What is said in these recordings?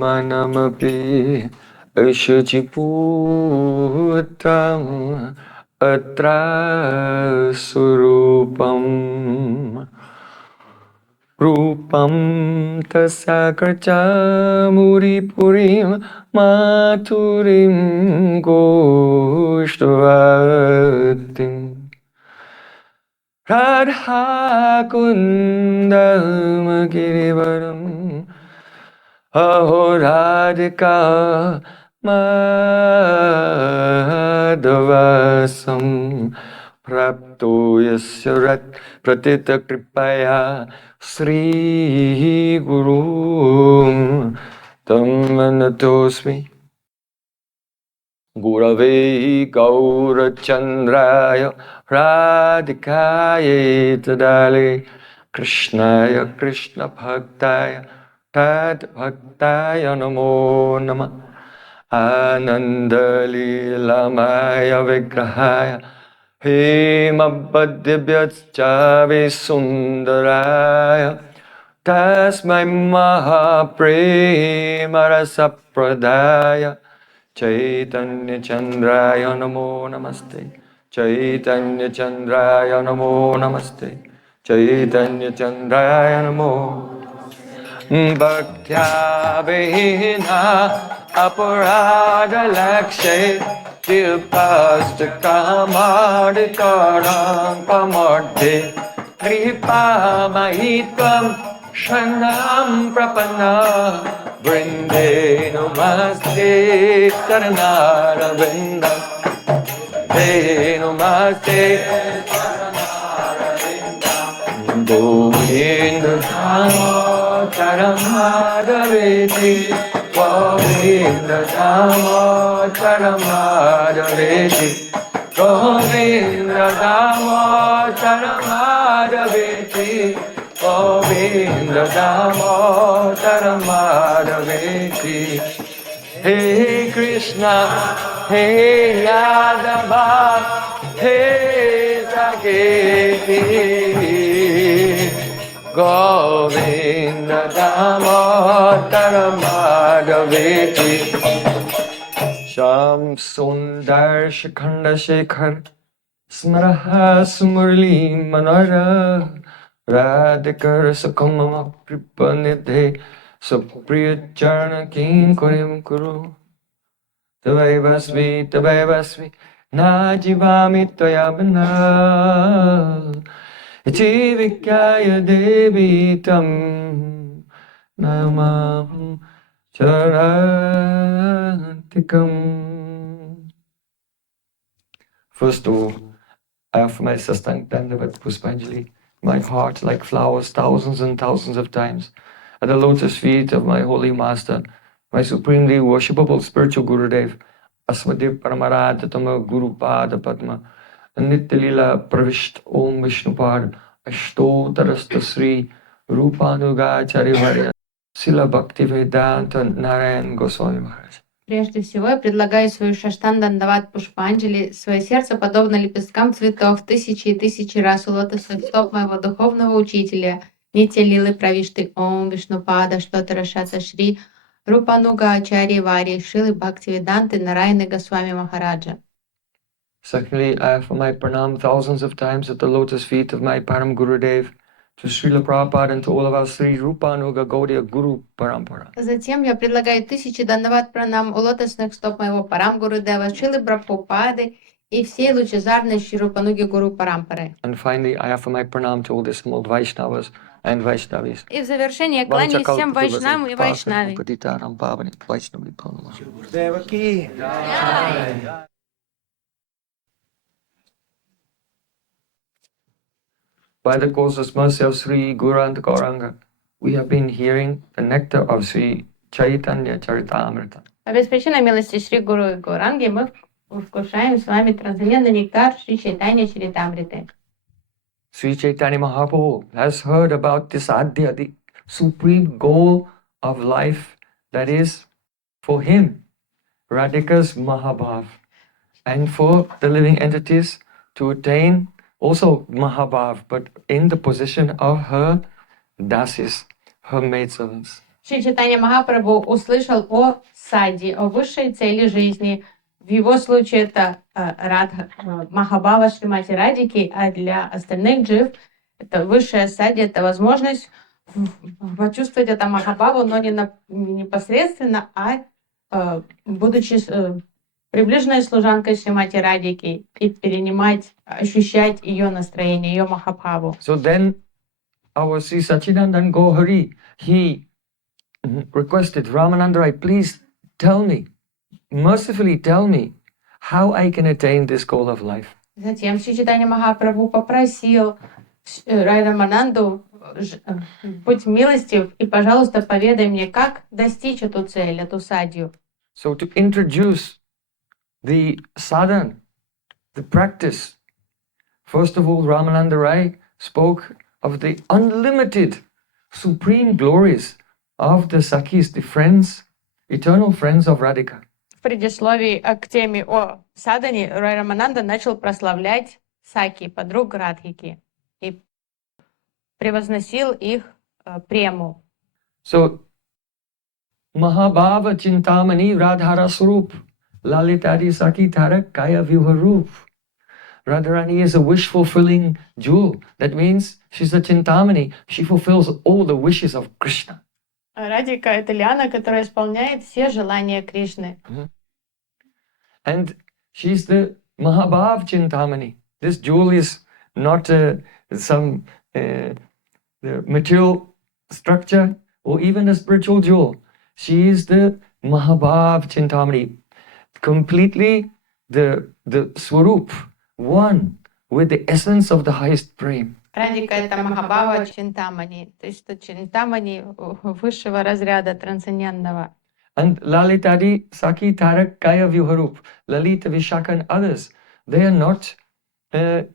manamapi ashuchiputam atra surupam Rupam tasakarcha muripurim maturim goshtavatim Radha kundam girivaram aho radhika madhavasam prapto yasya pratita kripaya Sri Guru Tammanatosmi Gurave Gaurachandraya Radhikaya Tadale Krishnaya Krishna Bhaktaya Tad Bhaktaya Namo Nama Ananda Leelamaya Vigrahaya Hemabhadibhyatchavi Sundaraya Tasmai Mahapremarasa Pradaya Chaitanya Chandraya Namo Namaste Chaitanya Chandraya Namo Namaste Chaitanya Chandraya Namo Bhaktya Vihina Aparada Lakshay Tilpasta Kamadikaram Pamardhe Kripa Mahitvam Shanam Prapana Vrinde Namaste Charanara Vrindam Namaste Govinda Dhamo Charamadaveti Govinda Dhamo Charamadaveti Govinda Dhamo Charamadaveti Govinda Dhamo Charamadaveti Hey Krishna, Hey Yadava, Hey Saketi Govinda Damodara Madhaveti Sham Sundar Shikhanda Shekhar Smaraha Sumurli Manara Radhikar Sakamama Kripanidhe Supriya Charna King Kurim Kuru Tavai Vasvi Najivami Toyabana Jivikaya Devi Tam Namam Charantikam. First of all, I offer my Sastang Dandavat Puspanjali, my heart like flowers thousands and thousands of times at the lotus feet of my holy master, my supremely worshipable spiritual Gurudev, Asmadev Paramaradhatama Guru Pada Padma, Nityalila Pravisht Om Vishnupad, Ashtotarasta Sri Rupanuga Charivarya, Sila Bhaktivedanta Narayan Goswami Maharaj. Прежде всего, я предлагаю свою Шаштан Дандават Пушпанджали, свое сердце подобно лепесткам цветов тысячи и тысячи раз у лотосных стоп моего духовного учителя, Нитя Лилы Правишты Ом Вишнупада Штотара Шата Шри Рупануга Ачарьи Вари Шилы Бхактивиданты Нараяны Госвами Махараджа. Secondly, I offer my pranam thousands of times at the lotus feet of my Param Gurudev, to Srila Prabhupada and to all of our Sri Rupanuga Gaudiya Guru Parampara. Затем я предлагаю тысячи дандават пранам у лотосных стоп моего Парам Гурудева, Шилы Прабхупады и всей лучезарной Шри Рупануги Гуру Парампары. And finally, I offer my pranam to all the small Vaishnavas and Vaishnavis. И в завершение кланяюсь всем Вайшнавам и Вайшнави. By the causeless mercy of Sri Gauranga Gauranga, we have been hearing the nectar of Sri Chaitanya Charitamrita. По беспричинной милости Шри Гуру Гауранги мы вкушаем с вами трансцендентный нектар Шри Чайтанья Чаритамриты. Sri Chaitanya Mahaprabhu has heard about this Adya, the supreme goal of life, that is for him, Radhika's Mahabhav, and for the living entities to attain also Mahabhav, but in the position of her dasis, her maidservants. Шри Чайтанья Махапрабху услышал о сади, о высшей цели жизни. В его случае это Радха, Махабхава Шримати Радики, а для остальных джив это высшая сади, это возможность почувствовать это Махабхаву, но не непосредственно, а будучи приближенной служанкой Шримати Радики и перенимать, ощущать ее настроение, ее Махабхаву. So then our Sri Sachidanand Gohari, he requested Ramananda, please tell me, mercifully tell me how I can attain this goal of life. Затем Шри Чайтанья Махапрабху попросил Рай Рамананду, будь милостив и, пожалуйста, поведай мне, как достичь эту цель, эту садью. So to introduce the sadhana, the practice, first of all, Ramananda Rai spoke of the unlimited supreme glories of the Sakhis, the friends, eternal friends of Radhika. В предисловии к теме о садане Рай Рамананда начал прославлять саки, подруг Радхики, и превозносил их прему. So, Mahabhava Chintamani Radhara Swarup, Lalitadi Saki Tarak Kaya Vyuharup. Radharani is a wish-fulfilling jewel. That means she's a Chintamani. She fulfills all the wishes of Krishna. Радика — это лиана, которая исполняет все желания Кришны. And she's the Mahabhav Chintamani. This jewel is not some the material structure or even a spiritual jewel. She is the Mahabhav Chintamani, completely the Swarup, one with the essence of the highest Prem. Радика — это Махабхава Чинтамани, то есть это Чинтамани высшего разряда, трансцендентного. And Lalitadi Saki Tarak Kaya Vyuharup, Lalita Vishaka and others, they are not a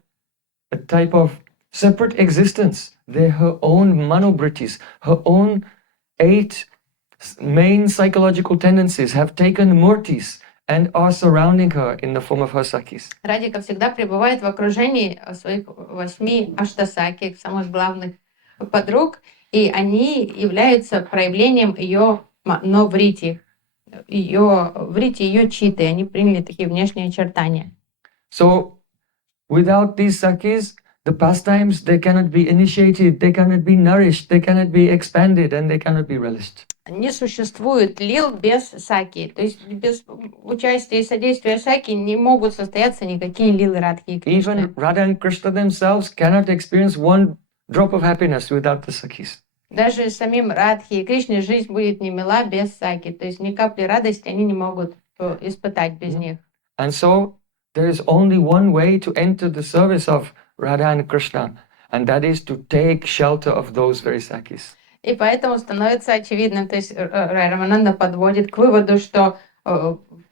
type of separate existence. They're her own manobrittis, her own 8 main psychological tendencies have taken murtis and are surrounding her in the form of her sakis. Радика всегда пребывает в окружении своих 8 аштасаки, самых главных подруг, и они являются проявлением ее врити, ее читы. Они приняли такие внешние очертания. So, without these sakis, the pastimes, they cannot be initiated, they cannot be nourished, they cannot be expanded, and they cannot be relished. Не существует лил без саки. То есть без участия и содействия саки не могут состояться никакие лилы Радхи и Кришны. Even Radha and Krishna themselves cannot experience one drop of happiness without the sakis. Даже самим Радхи и Кришне жизнь будет не мила без саки. То есть ни капли радости они не могут испытать без них. And so, there is only one way to enter the service of Radha and Krishna, and that is to take shelter of those very sakis. И поэтому становится очевидным, то есть Рай Рамананда подводит к выводу, что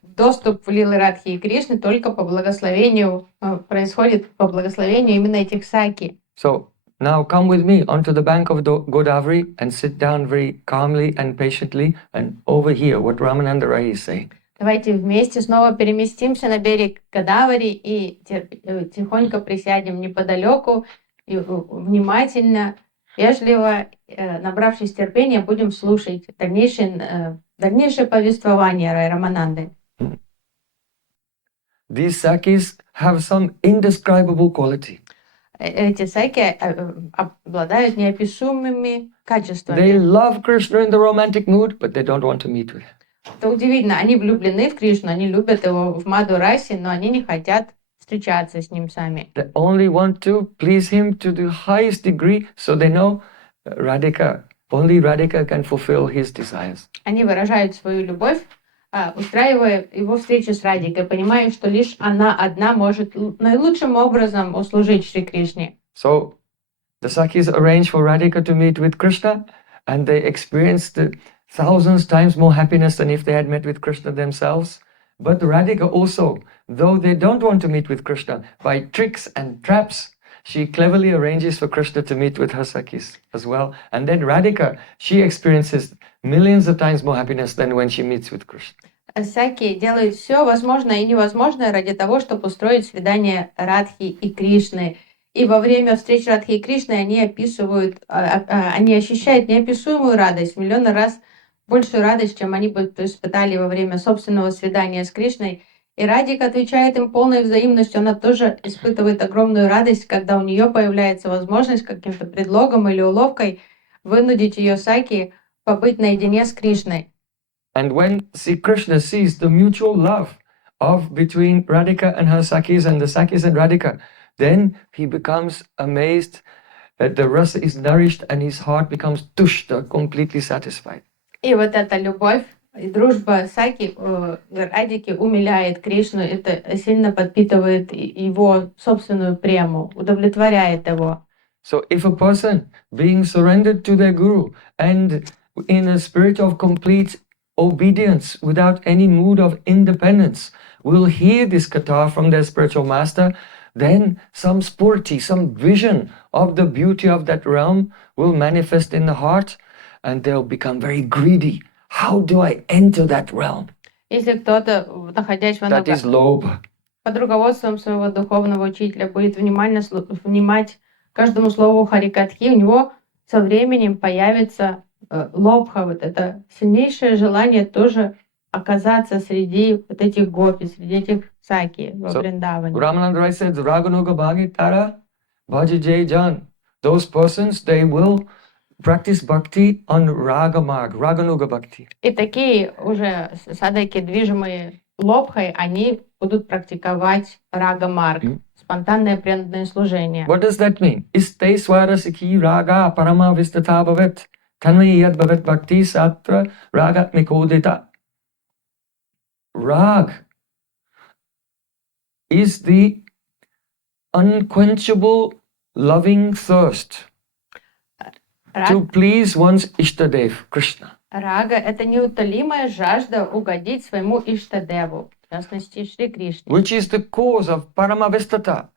доступ в лилы Радхи и Кришны только по благословению происходит по благословению именно этих саки. So now come with me onto the bank of Godavari and sit down very calmly and patiently and overhear what Ramananda Rai is saying. Давайте вместе снова переместимся на берег Годавари и тихонько присядем неподалеку и внимательно, вежливо, набравшись терпения, будем слушать дальнейшее повествование Рай Рамананды. These sakis have some indescribable quality. Эти саки обладают неописуемыми They качествами. love Krishna in the romantic mood, but they don't want to meet with him. Это удивительно. Они влюблены в Кришну, они любят его в Мадхурасе, но они не хотят встречаться с ним сами. They only want to please him to the highest degree, so they know Radhika, only Radhika can fulfill his desires. Они выражают свою любовь, устраивая его встречу с Радикой, понимая, что лишь она одна может наилучшим образом услужить Шри Кришне. So the Sakis arrange for Radhika to meet with Krishna, and they experience the thousands times more happiness than if they had met with Krishna themselves. But Radhika also, though they don't want to meet with Krishna, by tricks and traps, she cleverly arranges for Krishna to meet with her Sakis as well. And then Radhika, she experiences millions of times more happiness than when she meets with Krishna. Саки делают все возможное и невозможное ради того, чтобы устроить свидание Радхи и Кришны. И во время встречи Радхи и Кришны они ощущают неописуемую радость, в миллион раз большую радость, чем они бы испытали во время собственного свидания с Кришной. И Радик отвечает им полной взаимностью. Она тоже испытывает огромную радость, когда у нее появляется возможность каким-то предлогом или уловкой вынудить ее Саки побыть наедине с Кришной. And when Sri Krishna sees the mutual love of between Radhika and her Sakis and the Sakis and Radhika, then he becomes amazed that the rasa is nourished and his heart becomes tushta, completely satisfied. И вот эта любовь и дружба Саки, Радики умиляет Кришну, это сильно подпитывает его собственную прему, удовлетворяет его. So if a person being surrendered to their guru and in a spirit of complete obedience without any mood of independence will hear this katha from their spiritual master, then some spurti, some vision of the beauty of that realm will manifest in the heart and they'll become very greedy. How do I enter that realm? Если кто-то, находясь That is lobha. под руководством своего духовного учителя, будет внимать каждому слову Харикатхи, у него со временем появится лобха, вот это сильнейшее желание тоже оказаться среди вот этих гопи, среди этих саки во Вриндаване. Ramananda Rai says, Raganuga Bhagitara Bhaji Jan. Those persons, they will practice bhakti on Ragamarg, Raganuga Bhakti. И такие уже садаки, движимые лобхой, они будут практиковать рага-марг, спонтанное преданное служение. What does that mean? Iste swarasiki raga parama vistata bhavet tanmai yad bhavet bhakti satra ragat mikodita. Rag is the unquenchable loving thirst to please one's Ishtadev, Krishna. Рага — это неутолимая жажда угодить своему Иштадеву, в частности Шри Кришне. Which is the cause of paramavistata,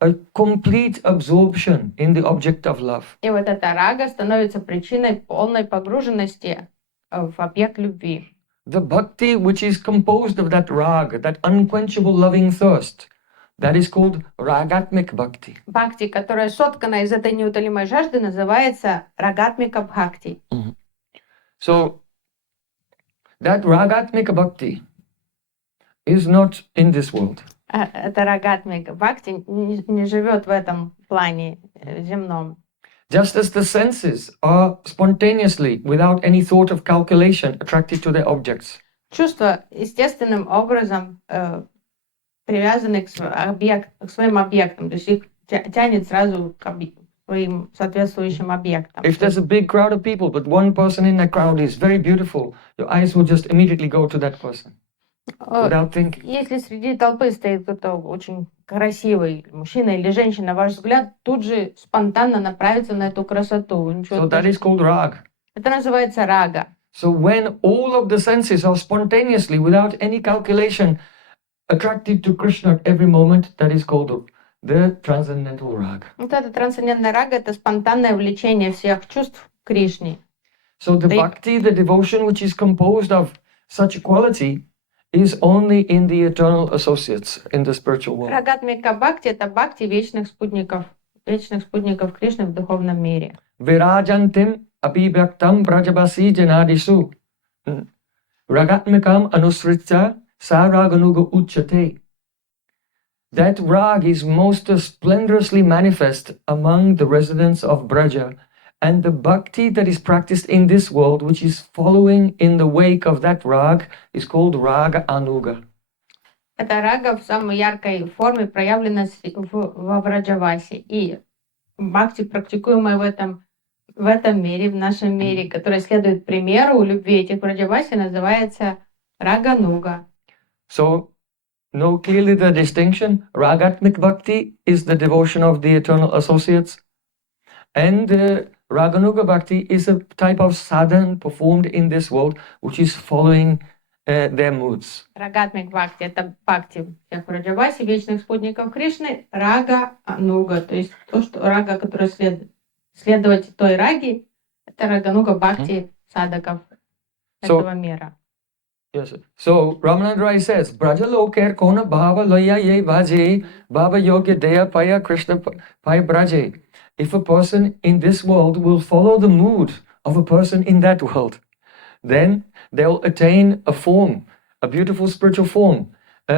a complete absorption in the object of love. И вот эта рага становится причиной полной погруженности в объект любви. The bhakti which is composed of that raga, that unquenchable loving thirst, that is called ragatmik bhakti. Бхакти, которая соткана из этой неутолимой жажды, называется рагатмика бхакти. So, that ragatmika bhakti is not in this world. Это рагатмика бхакти не живет в этом плане земном. Just as the senses are spontaneously, without any thought of calculation, attracted to their objects. Чувства естественным образом привязаны к своим объектам, то есть их тянет сразу к своим соответствующим объектам. If there's a big crowd of people, but one person in that crowd is very beautiful, your eyes will just immediately go to that person without thinking. Если среди толпы стоит кто-то очень красивый, мужчина или женщина, ваш взгляд тут же спонтанно направится на эту красоту. So that is called rag. Это называется рага. So when all of the senses are spontaneously, without any calculation, attracted to Krishna at every moment, that is called the transcendental rag. Вот это трансцендентная рага — это спонтанное влечение всех чувств к Кришне. So the bhakti, the devotion which is composed of such a quality, is only in the eternal associates in the spiritual world. Рагатмика бхакти — это бхакти вечных спутников Кришны в духовном мире. Virajantim abhibhyaktam brajabasi janadisu ragatmikam anusritya saraganuga uchate. That rag is most splendorously manifest among the residents of Braja, and the bhakti that is practiced in this world, which is following in the wake of that rag, is called raga anuga. Эта рага в самой яркой форме проявлена во Враджавасе. И бхакти, практикуемая в этом мире, в нашем мире, которая следует примеру любви этих Враджаваси, называется рагануга. So, know clearly the distinction. Ragatmik bhakti is the devotion of the eternal associates, and Raganuga bhakti is a type of sadhana performed in this world, which is following their moods. Рагатмик бхакти — это бхакти всех Враджаваси, вечных спутников Кришны, рага ануга, то есть то, что рага, которая следовать той раге, это рагануга бхакти садаков этого мира. Yes. So Ramananda Rai says, Braja loker kona bhava loya ye vaje bhava yogya deya paya Krishna paya braje. If a person in this world will follow the mood of a person in that world, then they'll attain a form, a beautiful spiritual form,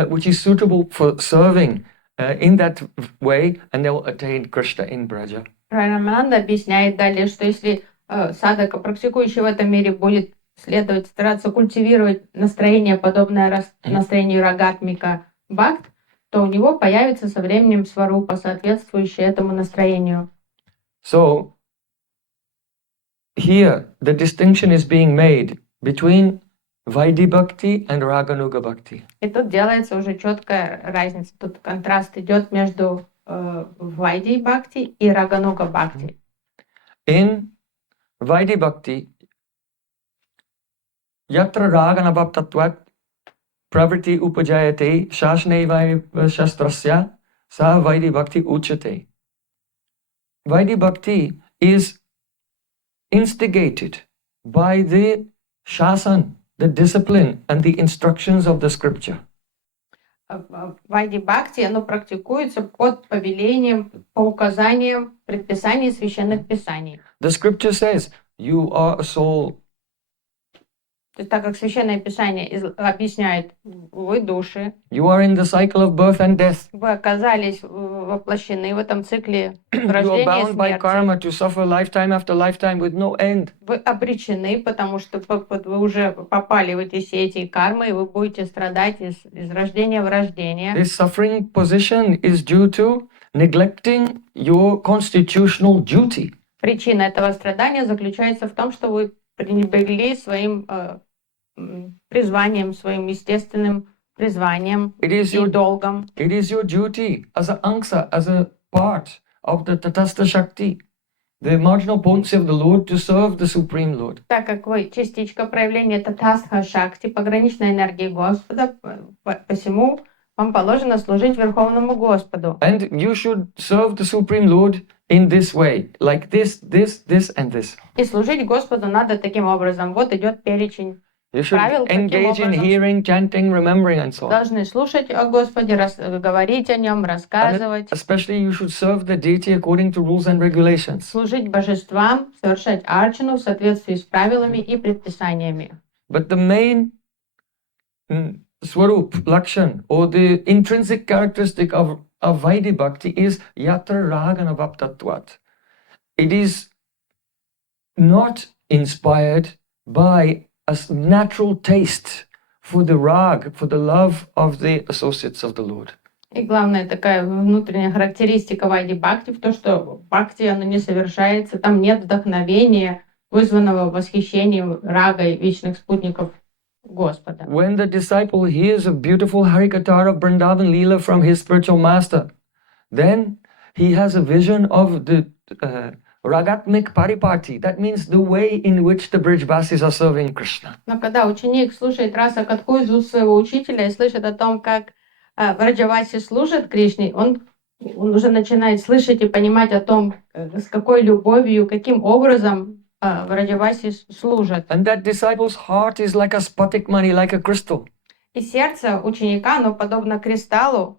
which is suitable for serving in that way, and they'll attain Krishna in Braja. Рамананда объясняет далее, что если садака, практикующий в этом мире, будет следовать, стараться культивировать настроение, подобное настроению рагатмика бхакт, то у него появится со временем сварупа, соответствующая этому настроению. So here the distinction is being made between Vaidhi Bhakti and Raganuga Bhakti. И тут делается уже четкая разница. Тут контраст идет между Вайди Бхакти и Рагануга Бхакти. In Vaidhi Bhakti, yatra raganabhaptatvat pravriti upajayate shashneva shastrasya sa Vaidhi Bhakti uchate. Vaidhi Bhakti is instigated by the shasan, the discipline and the instructions of the scripture. Вайди Бхакти, оно практикуется под повелением, по указаниям предписаний священных писаний. The scripture says, you are a soul. То есть, так как священное писание объясняет, вы души, You are in the cycle of birth and death. вы оказались воплощены в этом цикле You are рождения и bound by смерти. karma to suffer lifetime after lifetime with no end. Вы обречены, потому что вы уже попали в эти сети кармы, и вы будете страдать из рождения в рождение. This suffering position is due to neglecting your constitutional duty. Причина этого страдания заключается в том, что вы пренебрегли своим призванием, своим естественным призванием и долгом. It is your duty as an angsa, as a part of the Tatastha Shakti, the marginal potency of the Lord, to serve the Supreme Lord. Так как вы частичка проявления Татастха Шакти, пограничной энергии Господа, посему вам положено служить Верховному Господу. And you should serve the Supreme Lord in this way, like this, and this. И служить Господу надо таким образом. Вот идет перечень. You should engage in hearing, chanting, remembering, and so on. Должны слушать о Господе, говорить о Нем, рассказывать. Especially you should serve the deity according to rules and regulations. Служить божествам, совершать арчану в соответствии с правилами и предписаниями. But the main Swarup, Lakshan, or the intrinsic characteristic of Vaidhi Bhakti is yatra raganavaptatvat. It is not inspired by a natural taste for the rag, for the love of the associates of the Lord. И главная такая внутренняя характеристика Вайди Бхакти в том, что Бхакти, оно не совершается, там нет вдохновения, вызванного восхищением рагой вечных спутников Господа. When the disciple hears a beautiful Harikatha of Vrindavan Leela from his spiritual master, then he has a vision of the Ragatmik Paripati. That means the way in which the Brijvasis are serving Krishna. Но когда ученик слушает раса катху из уст своего учителя и слышит о том, как Враджаваси служит Кришне, он уже начинает слышать и понимать о том, с какой любовью, каким образом Враджаваси служат. And that disciple's heart is like a spatik mani, like a crystal. И сердце ученика, оно подобно кристаллу.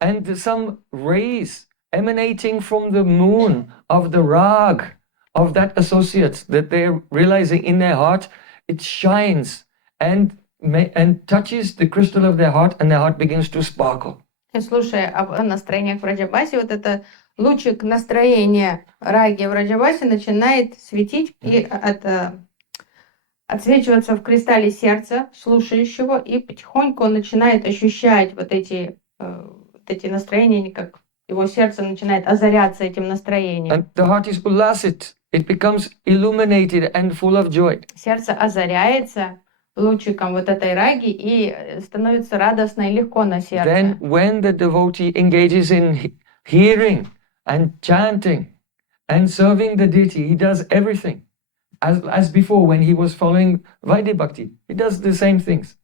And some rays emanating from the moon of the rag of that associate that they're realizing in their heart, it shines and touches the crystal of their heart, and their heart begins to sparkle. И слушая об настроениях Враджаваси, вот это лучик настроения раги Враджаваси начинает светить и отсвечиваться в кристалле сердца слушающего, и потихоньку он начинает ощущать вот эти настроения, как его сердце начинает озаряться этим настроением. And the heart is ulasit. It becomes illuminated and full of joy. Сердце озаряется лучиком вот этой раги и становится радостно и легко на сердце. Then when the devotee engages in hearing and chanting and serving the deity, he does everything as before when he was following Vaidhi Bhakti. He does the same things.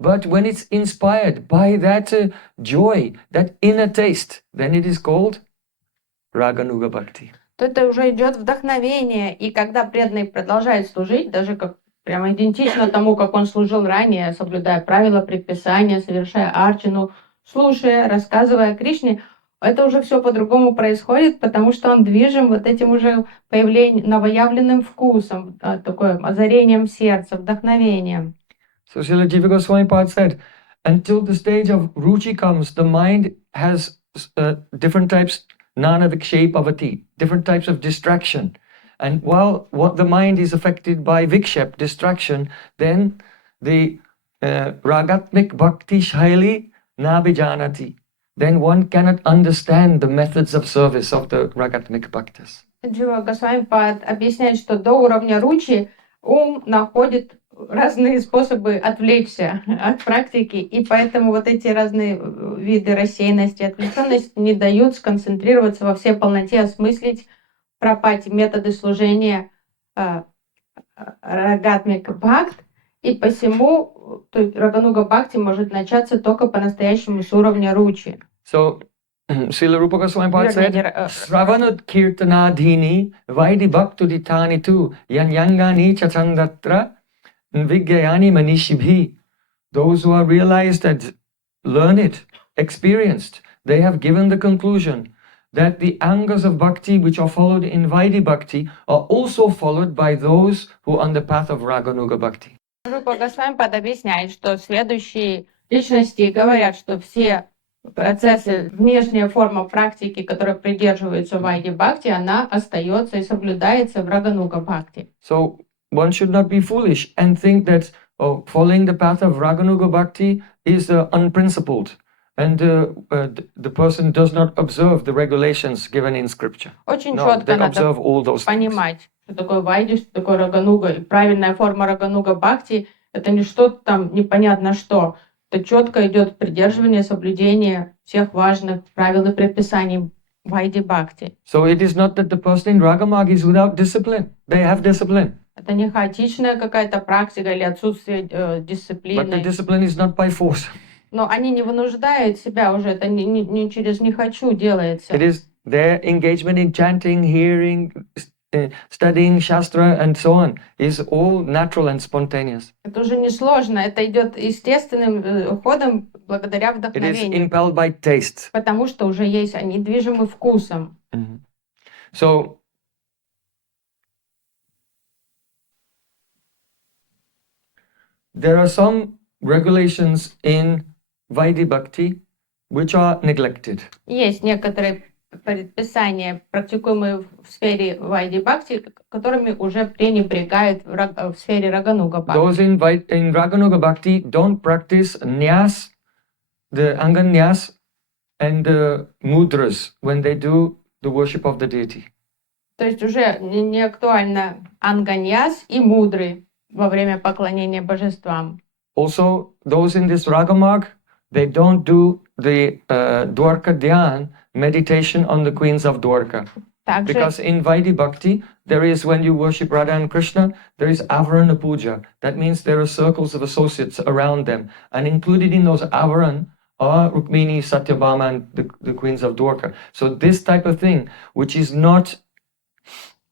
But when it's inspired by that joy, that inner taste, then it is called Raganuga Bhakti. То это уже идет вдохновение, и когда преданный продолжает служить, даже как прямо идентично тому, как он служил ранее, соблюдая правила, предписания, совершая арчану, слушая, рассказывая Кришне, это уже все по-другому происходит, потому что он движим вот этим уже появлением, новоявленным вкусом, такое озарением сердца, вдохновением. So Srila Jiva Goswami Pad said, until the stage of ruchi comes, the mind has different types, nana vikshepavati, different types of distraction. And while what the mind is affected by vikshep, distraction, then the ragatmik bhakti shaili nabijanati. Then one cannot understand the methods of service of the ragatmik bhaktas. Джива Госвами объясняет, что до уровня ручи ум находит разные способы отвлечься от практики, и поэтому вот эти разные виды рассеянности, отвлеченности не дают сконцентрироваться во всей полноте, осмыслить пропать методы служения рагатмик бхакт, и посему рагануга бхакти может начаться только по-настоящему с уровня ручи. So, Srila Rupa Goswami Pad said, Sravanut Kirtanadhini Vaidi Bhaktuditani tu Yanyangani Chachandatra Vigyayani Manishibhi. Those who are realized and learned, experienced, they have given the conclusion that the angas of bhakti which are followed in Vaidhi bhakti are also followed by those who are on the path of Raganuga bhakti. Рупа Госвами объясняет, что следующие личности говорят, что все процессы, внешняя форма практики, которая придерживается Вайди Бхакти, она остается и соблюдается в Рагануга Бхакти. So one should not be foolish and think that following the path of Raganuga Bhakti is unprincipled and the person does not observe the regulations given in scripture. Очень No, четко they надо observe all those things. понимать, что такое Вайди, что такое Рагануга. И правильная форма Рагануга Бхакти — это не что-то там непонятно что. Это четко идет придерживание, соблюдение всех важных правил и предписаний Вайди Бхакти. So it is not that the person in Ragamag is without discipline. They have discipline. Это не хаотичная какая-то практика или отсутствие But the дисциплины. discipline is not by force. Но они не вынуждают себя уже, это не через «не хочу» делается. It is their engagement in chanting, hearing, studying Shastra and so on is all natural and spontaneous. Это уже не сложно, это идет естественным ходом благодаря It is вдохновению, impelled by taste. потому что уже есть, они движимы вкусом. So there are some regulations in Vaidhi Bhakti which are neglected. Есть некоторые предписания, практикуемые в сфере Вайди Бхакти, которыми уже пренебрегают в сфере Рагануга Бхакти. Those in Raganuga Bhakti don't practice nyas, the anganyas and the mudras when they do the worship of the deity. То есть уже не актуально анганьяс и мудры во время поклонения божествам. Also, those in this Ragamag, they don't do the Dwarka Dhyan, meditation on the queens of Dwarka. Также Because in Vaidhi Bhakti, there is, when you worship Radha and Krishna, there is Avarana Puja. That means there are circles of associates around them. And included in those Avaran are Rukmini, Satyabhama, and the queens of Dwarka. So this type of thing, which is not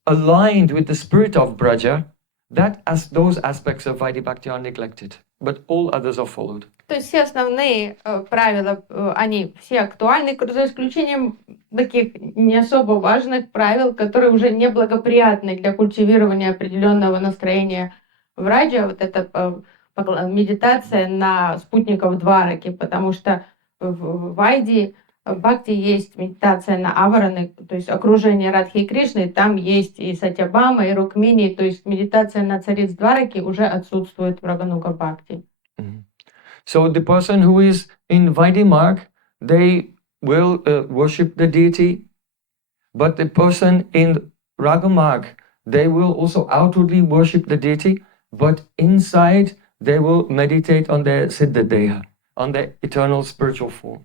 aligned with the spirit of Braja, those aspects of Vaidhi Bhakti are neglected. But all others are followed. То есть все основные правила, они все актуальны, за исключением таких не особо важных правил, которые уже неблагоприятны для культивирования определенного настроения в раджа. Вот это медитация на спутников Двараки, потому что в Вайди Бхакти есть медитация на авараны, то есть окружение Радхи и Кришны, там есть и Сатябама, и Рукмини, то есть медитация на цариц Двараки уже отсутствует в Рагануга Бхакти. So the person who is in Vaidhi Marg, they will worship the deity, but the person in Ragamarg, they will also outwardly worship the deity, but inside they will meditate on their Siddha Deha, on their eternal spiritual form.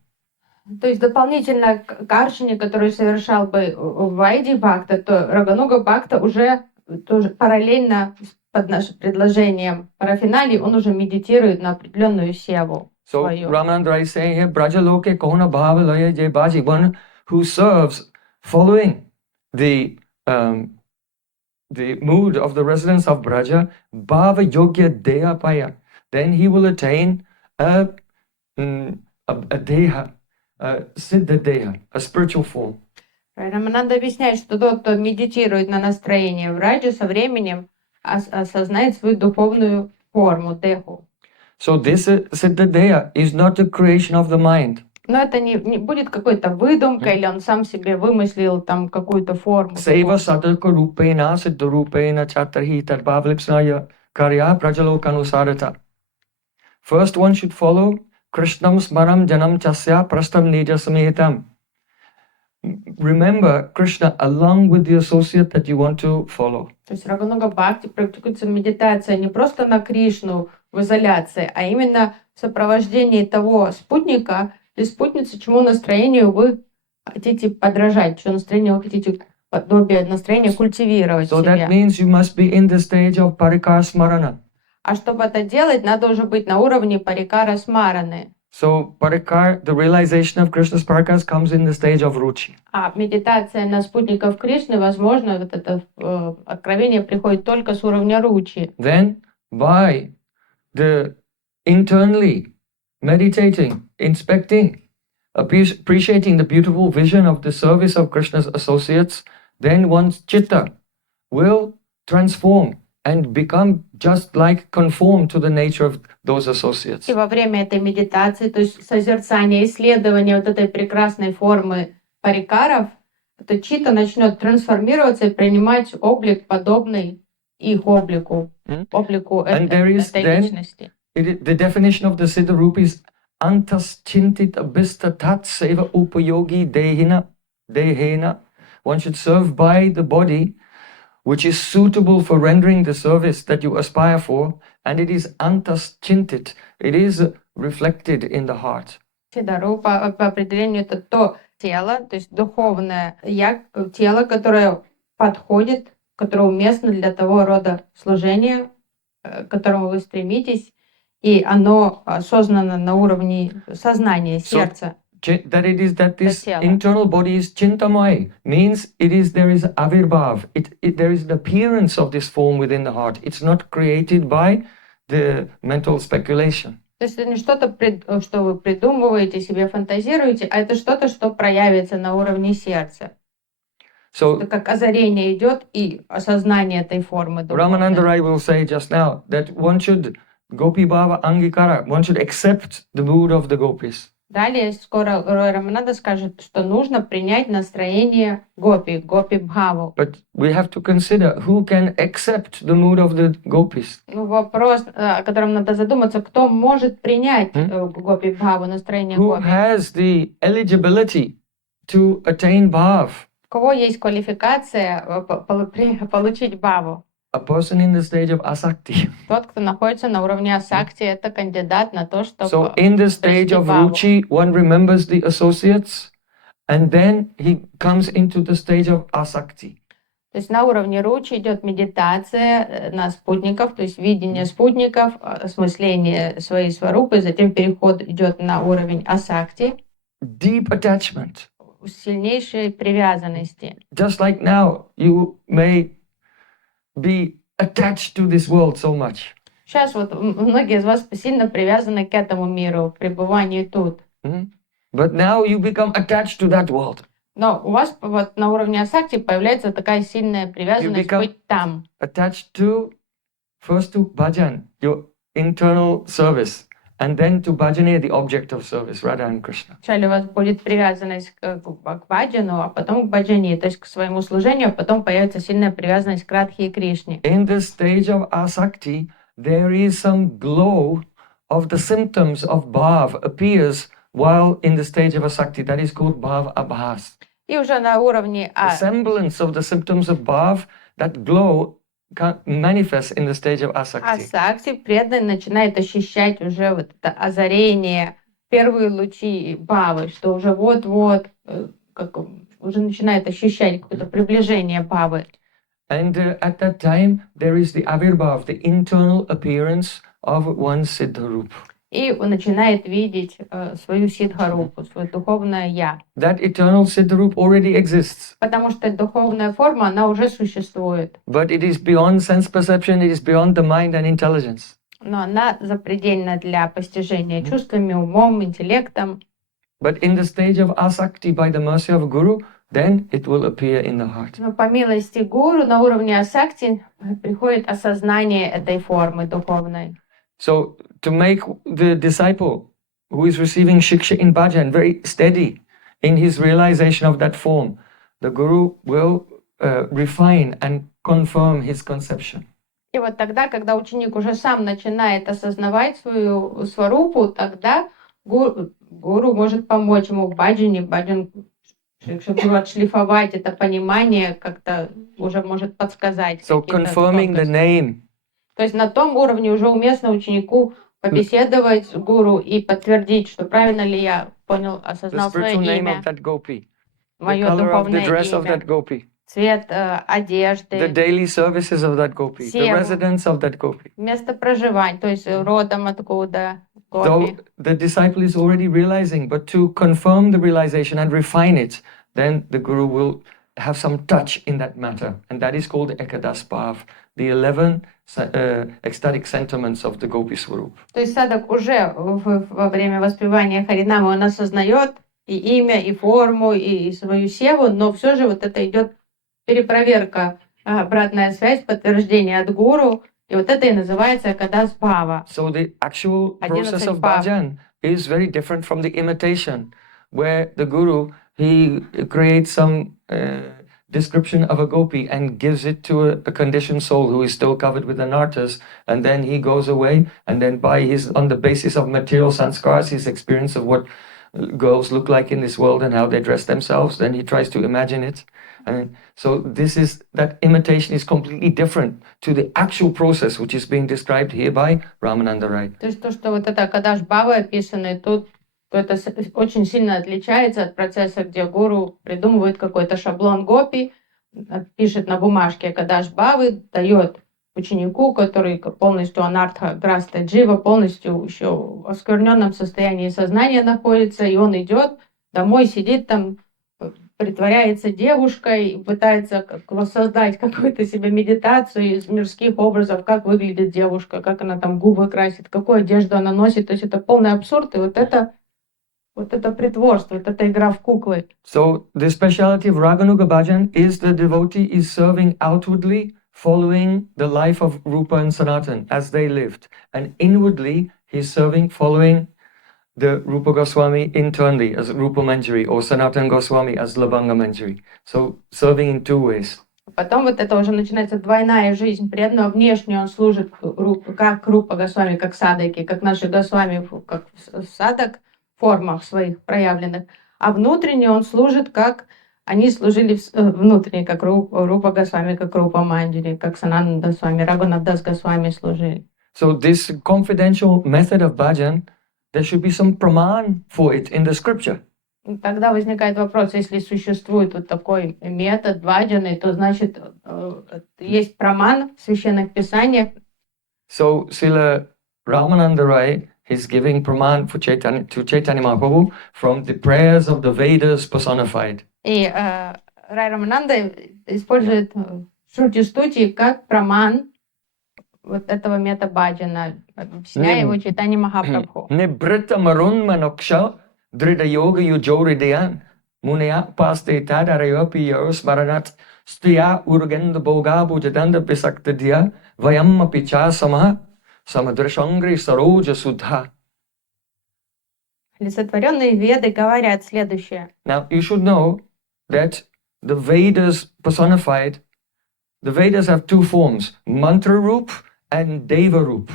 То есть дополнительно к арчане, который совершал бы Вайди Бхакта, то Рагануга Бхакта уже тоже параллельно под нашим предложением парафиналии, он уже медитирует на определенную севу. So Ramananda is saying here, Braja Loke Kona Bhava Laya Jai Baji, one who serves following the mood of the residents of Braja, Bhava Yogya Deha Paya, then he will attain a deha, Siddhadeha, a spiritual form. Рамананда объясняет, что тот, кто медитирует на настроение в раджа, со временем осознает свою духовную форму, деху. So this Siddhadeha is not a creation of the mind. Но это не будет какой-то выдумкой, или он сам себе вымыслил там какую-то форму. Seva sadarka rupena siddharupena chatrahi tadbhavlipsnaya karya prajalokanu. First one should follow Krishnam smaram janam chasya prastam nija samhitam. Remember Krishna along with the associate that you want to follow. То есть Рагануга Бхакти практикуется медитация не просто на Кришну в изоляции, а именно в сопровождении того спутника или спутницы, чему настроению вы хотите подражать, чье настроение вы хотите подобие настроения культивировать So в that себе. means you must be in the stage of parikar smarana. А чтобы это делать, надо уже быть на уровне парикара смараны. So parikar, the realization of Krishna's parikas comes in the stage of ruchi. А медитация на спутников Кришны, возможно, вот это откровение приходит только с уровня ручи. Then by the internally meditating, inspecting, appreciating the beautiful vision of the service of Krishna's associates, then one's chitta will transform and become just like conform to the nature of those associates. И во время этой медитации, то есть созерцания, исследования вот этой прекрасной формы парикаров, эта чита начнет трансформироваться и принимать облик, подобный их облику, облику And there is этой then- личности. The definition of the Siddha Rupa is antas chintit abhista tat seva upayogi dehena. One should serve by the body which is suitable for rendering the service that you aspire for, and it is antas chintit. It is reflected in the heart. Сидарупа по определению это то тело, то есть духовное тело, которое подходит, которое уместно для того рода служения, к которому вы стремитесь, и оно осознанно на уровне сознания, сердца. That it is that this тело. internal body is chintamay means there is avirbhav. There is an appearance of this form within the heart. It's not created by the mental speculation. То есть это не что-то, что вы придумываете, себе фантазируете, а это что-то, что проявится на уровне сердца. So Это как озарение идет и осознание этой формы Ramananda духовной. Rai will say just now that one should gopi bhava angikara. One should accept the mood of the gopis. Далее скоро Рамананда скажет, что нужно принять настроение гопи бхаву. But we have to consider who can accept the mood of the gopis. Ну, вопрос, о котором надо задуматься, кто может принять гопи бхаву, настроение Who гопи? has the eligibility to attain bhav? У кого есть квалификация получить бхаву? A person in the stage of asakti. Тот, кто находится на уровне асакти, это кандидат на то, So чтобы... in the stage of ruchi, one remembers the associates, and then he comes into the stage of asakti. То есть на уровне ручи идет медитация на спутников, то есть видение спутников, осмысление своей сварупы, затем переход идет на уровень асакти, Deep attachment. сильнейшей привязанности. Just like now, you may be attached to this world so much. Сейчас вот многие из вас сильно привязаны к этому миру, к пребыванию тут. But now you become attached to that world. Но у вас вот на уровне асакти появляется такая сильная привязанность быть там. Attached to, first to bhajan, your internal service, and then to bhajane, the object of service, Radha and Krishna. Вначале у вас будет привязанность к баджану, а потом к баджане, то есть к своему служению, а потом появится сильная привязанность к Радхе и Кришне. In the stage of asakti, there is some glow of the symptoms of bhav appears while in the stage of asakti. That is called bhava-abhas. И уже на уровне The semblance of the symptoms of bhav, that glow manifests in the stage of asakti. асакти преданный начинает ощущать уже вот это озарение, первые лучи бхавы, что уже вот-вот, как уже начинает ощущать какое-то приближение бхавы. And at that time, there is the avirbhav, the internal appearance of one's siddharup. И он начинает видеть свою сидхарупу, свое духовное «я». That eternal siddharup already exists. Потому что духовная форма, она уже существует. But it is beyond sense perception, it is beyond the mind and intelligence. Но она запредельна для постижения чувствами, умом, интеллектом. But in the stage of asakti by the mercy of Guru, then it will appear in the heart. Но по милости гуру на уровне асакти приходит осознание этой формы духовной. So to make the disciple who is receiving shiksha in bhajan very steady in his realization of that form, the Guru will refine and confirm his conception. И вот тогда, когда ученик уже сам начинает осознавать свою сварупу, тогда гуру может помочь ему в баджане, чтобы отшлифовать это понимание, как-то уже может подсказать. So confirming the name. То есть на том уровне уже уместно ученику побеседовать с гуру и подтвердить, что правильно ли я понял, осознал свое имя, мое духовное имя, цвет одежды, the daily services of that gopi, the residence of that gopi. Место проживания, то есть родом откуда гопи. Though the disciple is already realizing, but to confirm the realization and refine it, then the Guru will have some touch in that matter, and that is called Ekadas Bhav, the 11 ecstatic sentiments of the Gopi Swarup. То есть садак уже во время воспевания Харинамы он осознает и имя, и форму, и свою севу, но все же вот это идет перепроверка, обратная связь, подтверждение от гуру, и вот это и называется Экадас Бхава. So the actual process of bhajan is very different from the imitation, where the Guru, he creates some description of a gopi and gives it to a conditioned soul who is still covered with anarthas, and then he goes away, and then on the basis of material sanskars, his experience of what girls look like in this world and how they dress themselves, then he tries to imagine it. And so that imitation is completely different to the actual process which is being described here by Ramananda Rai. То есть то, что вот это Экадас Бхава описано тут, то это очень сильно отличается от процесса, где гуру придумывает какой-то шаблон гопи, пишет на бумажке Экадас Бхавы, дает ученику, который полностью анартха граста джива, полностью еще в оскверненном состоянии сознания находится, и он идет домой, сидит там, притворяется девушкой, пытается воссоздать какую-то себе медитацию из мирских образов, как выглядит девушка, как она там губы красит, какую одежду она носит. То есть это полный абсурд, и вот это притворство, вот эта игра в куклы. So the speciality of Raganuga Bhajan is the devotee is serving outwardly, following the life of Rupa and Sanatan as they lived, and inwardly he's serving, following the Rupa Goswami internally as Rupa Manjari or Sanatan Goswami as Labanga Manjari. So serving in two ways. Потом вот это уже начинается двойная жизнь. Преданного внешне он служит как Рупа Госвами, как садаки, как наши Госвами, как садак в формах своих проявленных. А внутренне он служит, как они служили внутренне, как Рупа Госвами, как Рупа Манджари, как Сананда Госвами, Рагунатдас Госвами служили. So this confidential method of bhajan, there should be some praman for it in the scripture. Тогда возникает вопрос, если существует вот такой метод баджаны, то значит есть праман в священных писаниях. So Srila Ramananda Rai is giving praman for to Chaitanya Mahaprabhu from the prayers of the Vedas personified. И Рай Рамананда использует Шрути-стути как праман вот этого мета баджана, объясняя его Чайтанья Махапрабху. Nibrita marun manoksha drida yoga yujoridayan munya paste tadarayopi yarusmaranat stiya urgenda boga bujadanda pisaktadya vayamma picha sama samadrishangri saroja sudha. Олицетворенные Веды говорят следующее. Now you should know that the Vedas personified, the Vedas have two forms, mantra roop and deva roop.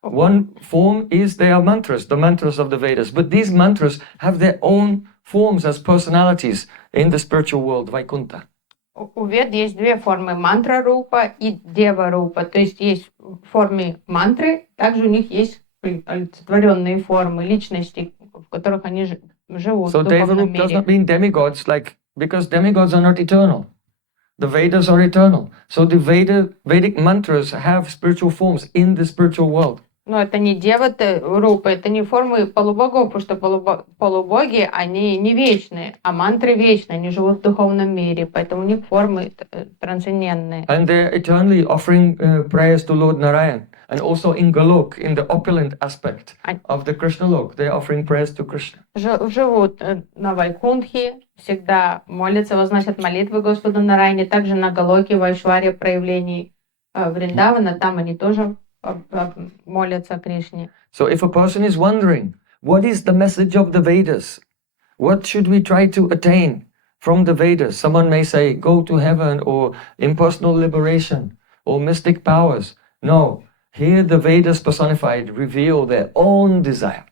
One form is they are mantras, the mantras of the Vedas, but these mantras have their own forms as personalities in the spiritual world, Vaikuntha. У Вед есть две формы, мантра-рупа и дева-рупа, то есть есть в форме мантры, также у них есть олицетворенные формы, личности, в которых они живут. So deva-rup does not mean demigods, like, because demigods are not eternal. The Vedas are eternal. So the Vedic mantras have spiritual forms in the spiritual world. Но это не дева-рупа, это не формы полубогов, потому что полубоги, они не вечные, а мантры вечные, они живут в духовном мире, поэтому у них формы трансцендентные. And they're eternally offering prayers to Lord Narayan. And also in Golok, in the opulent aspect of the Krishna Lok, they're offering prayers to Krishna. Живут на Вайкунтхе, всегда молятся, возносят молитвы Господу Нараяне, также на Галоке, в Айшваре проявлений Вриндавана, там они тоже молятся Кришне. So if a person is wondering, what is the message of the Vedas? What should we try to attain from the Vedas? Someone may say, go to heaven, or impersonal liberation, or mystic powers. No, here the Vedas personified reveal their own desire.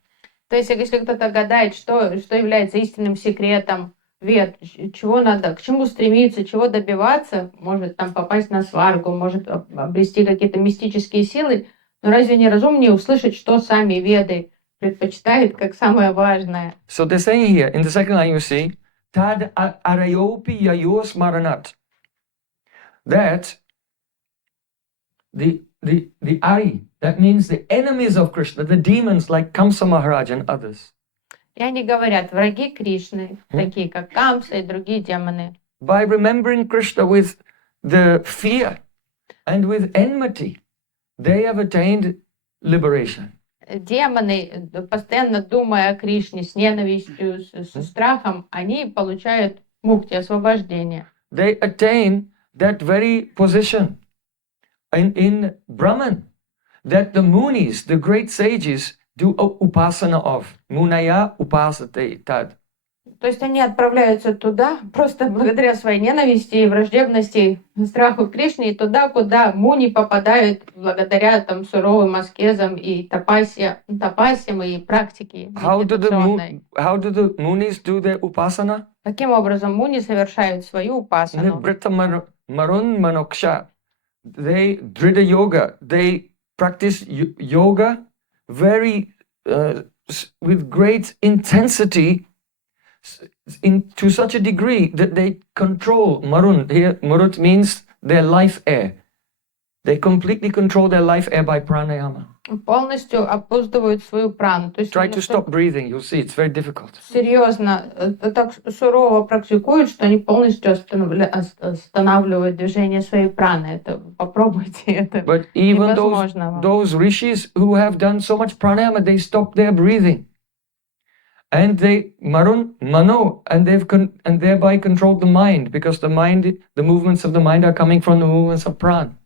То есть, если кто-то гадает, что является истинным секретом Вед, чего надо, к чему стремиться, чего добиваться, может там попасть на сваргу, может обрести какие-то мистические силы, но разве не разумнее услышать, что сами Веды предпочитают как самое важное? So they're saying here, in the second line you see, Tad arayopi yayos maranat. That the Ari, that means the enemies of Krishna, the demons like Kamsa Maharaj and others. И они говорят, враги Кришны, такие как Камса и другие демоны. By remembering Krishna with the fear and with enmity, they have attained liberation. Демоны, постоянно думая о Кришне с ненавистью, со страхом, они получают мукти, освобождение. They attain that very position in Brahman, that the Munis, the great sages, do upasana of. Munaya upasate tad. То есть они отправляются туда просто благодаря своей ненависти и враждебности, страху Кришны, и туда, куда муни попадают благодаря там суровым аскезам и тапасиям и практике How do медитационной. the Munis do their upasana? Каким образом муни совершают свою упасану? Nibrita marun manoksha. They drida yoga. They practice yoga very with great intensity, to such a degree that they control marun. Here, marut means their life air. They completely control their life air by pranayama. Полностью опоздывают свою прану. То есть Try to stop breathing. You'll see it's very difficult. серьезно, так сурово практикуют, что они полностью останавливают движение своей праны. Это попробуйте, это But even невозможно. those rishis who have done so much pranayama, they stop their breathing. And they mano, and and thereby controlled the mind, because the movements of the mind are coming from the movements of pran.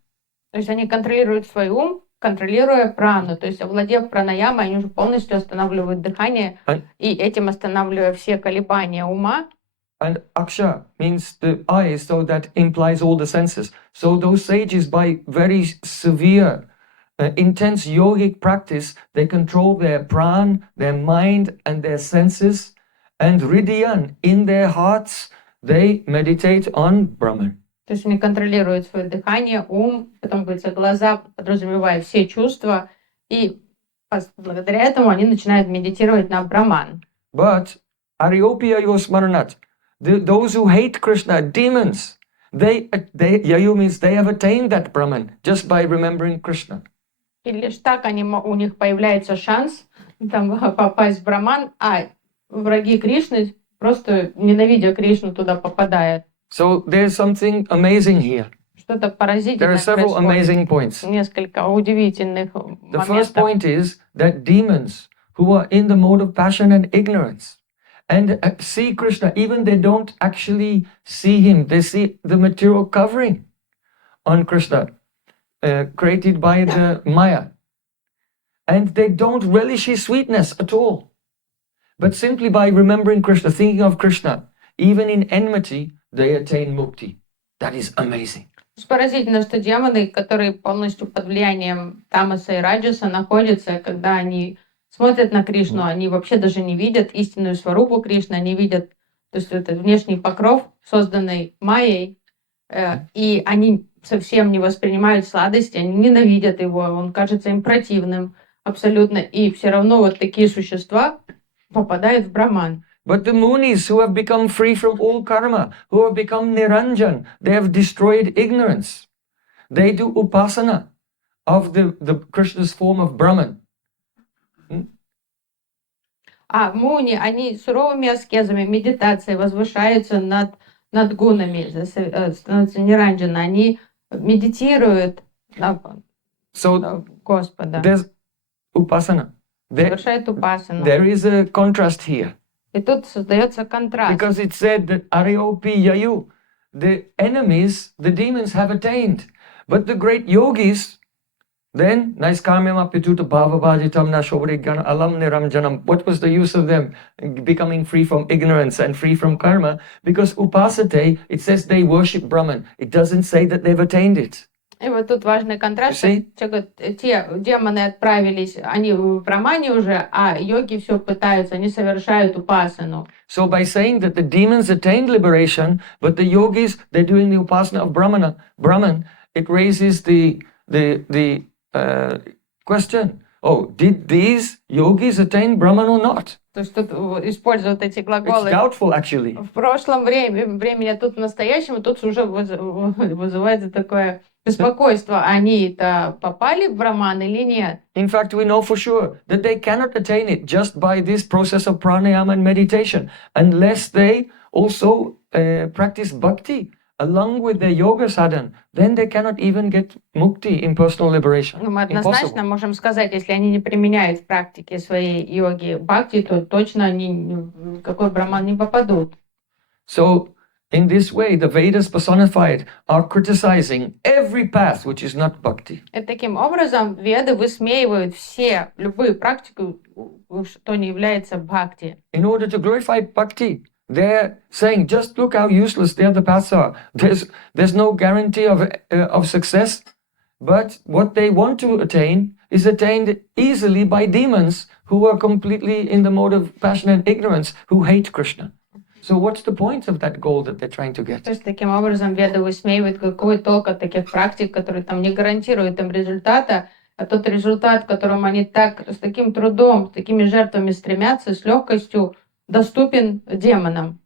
То есть они контролируют свой ум, контролируя прану. То есть, овладев пранаямой, они уже полностью останавливают дыхание, и этим останавливая все колебания ума. And aksha means the eyes, so that implies all the senses. So those sages, by very severe, intense yogic practice, they control their pran, their mind, and their senses. And hridayan, in their hearts, they meditate on Brahman. То есть они контролируют свое дыхание, ум, потом говорится глаза, подразумевая все чувства, и благодаря этому они начинают медитировать на Брахман. But Aryopiya Yosmaranat, those who hate Krishna, demons, Yayu means they have attained that Brahman just by remembering Krishna. И лишь так у них появляется шанс там попасть в Брахман, а враги Кришны, просто ненавидя Кришну, туда попадают. So there's something amazing here. Что-то There поразительное are several amazing points. Несколько удивительных The first моментов. point is that demons who are in the mode of passion and ignorance and see Krishna, even they don't actually see him, they see the material covering on Krishna created by the Maya. And they don't relish his sweetness at all. But simply by remembering Krishna, thinking of Krishna, even in enmity, they attain mukti. That is amazing. Поразительно, что демоны, которые полностью под влиянием Тамаса и Раджаса находятся, когда они смотрят на Кришну, они вообще даже не видят истинную сварупу Кришны, они видят, то есть это внешний покров, созданный Майей, и они совсем не воспринимают сладости, они ненавидят его, он кажется им противным абсолютно, и все равно вот такие существа попадают в Брахман. But the Munis who have become free from all karma, who have become Niranjan, they have destroyed ignorance. They do upasana of the Krishna's form of Brahman. А муни, они суровыми аскезами, медитацией возвышаются над гунами, становятся ниранджана. Они медитируют на So Господа, there's upasana. совершают упасану. There is a contrast here. И тут создается контраст. Because it said that Aryopi Yayu, the enemies, the demons have attained. But the great yogis, then, Naiskamyam apituta bhavavajitam nashobhrigan alam niramjanam. What was the use of them becoming free from ignorance and free from karma? Because upasate, it says they worship Brahman. It doesn't say that they've attained it. И вот тут важный контраст. See? Те демоны отправились, они в Брамане уже, а йоги все пытаются, они совершают упасану. So by saying that the demons attained liberation, but the yogis, they're doing the upasana of Brahman, it raises the question, oh, did these yogis attain Brahman or not? То есть тут используют эти It's глаголы doubtful, actually. в прошлом времени, а тут в настоящем, тут уже вызывается такое беспокойство. Они-то попали в Браман или нет? In fact, we know for sure that they cannot attain it just by this process of pranayama and meditation, unless they also practice bhakti along with their yoga sadhana. Then they cannot even get mukti, impersonal liberation. Мы однозначно можем сказать, если они не применяют в практике своей йоги бхакти, то точно они в какой Браман не попадут. So, in this way, the Vedas personified are criticizing every path which is not bhakti. И таким образом веды высмеивают любые практики, что не является бхакти. In order to glorify bhakti, they're saying, just look how useless the other paths are. There's no guarantee of success, but what they want to attain is attained easily by demons who are completely in the mode of passion and ignorance, who hate Krishna. So what's the point of that goal that they're trying to get? То есть таким образом веды высмеивают, какой толк от таких практик, которые там не гарантируют им результата, а тот результат, к которому они с таким трудом, с такими жертвами стремятся, с легкостью, доступен демонам.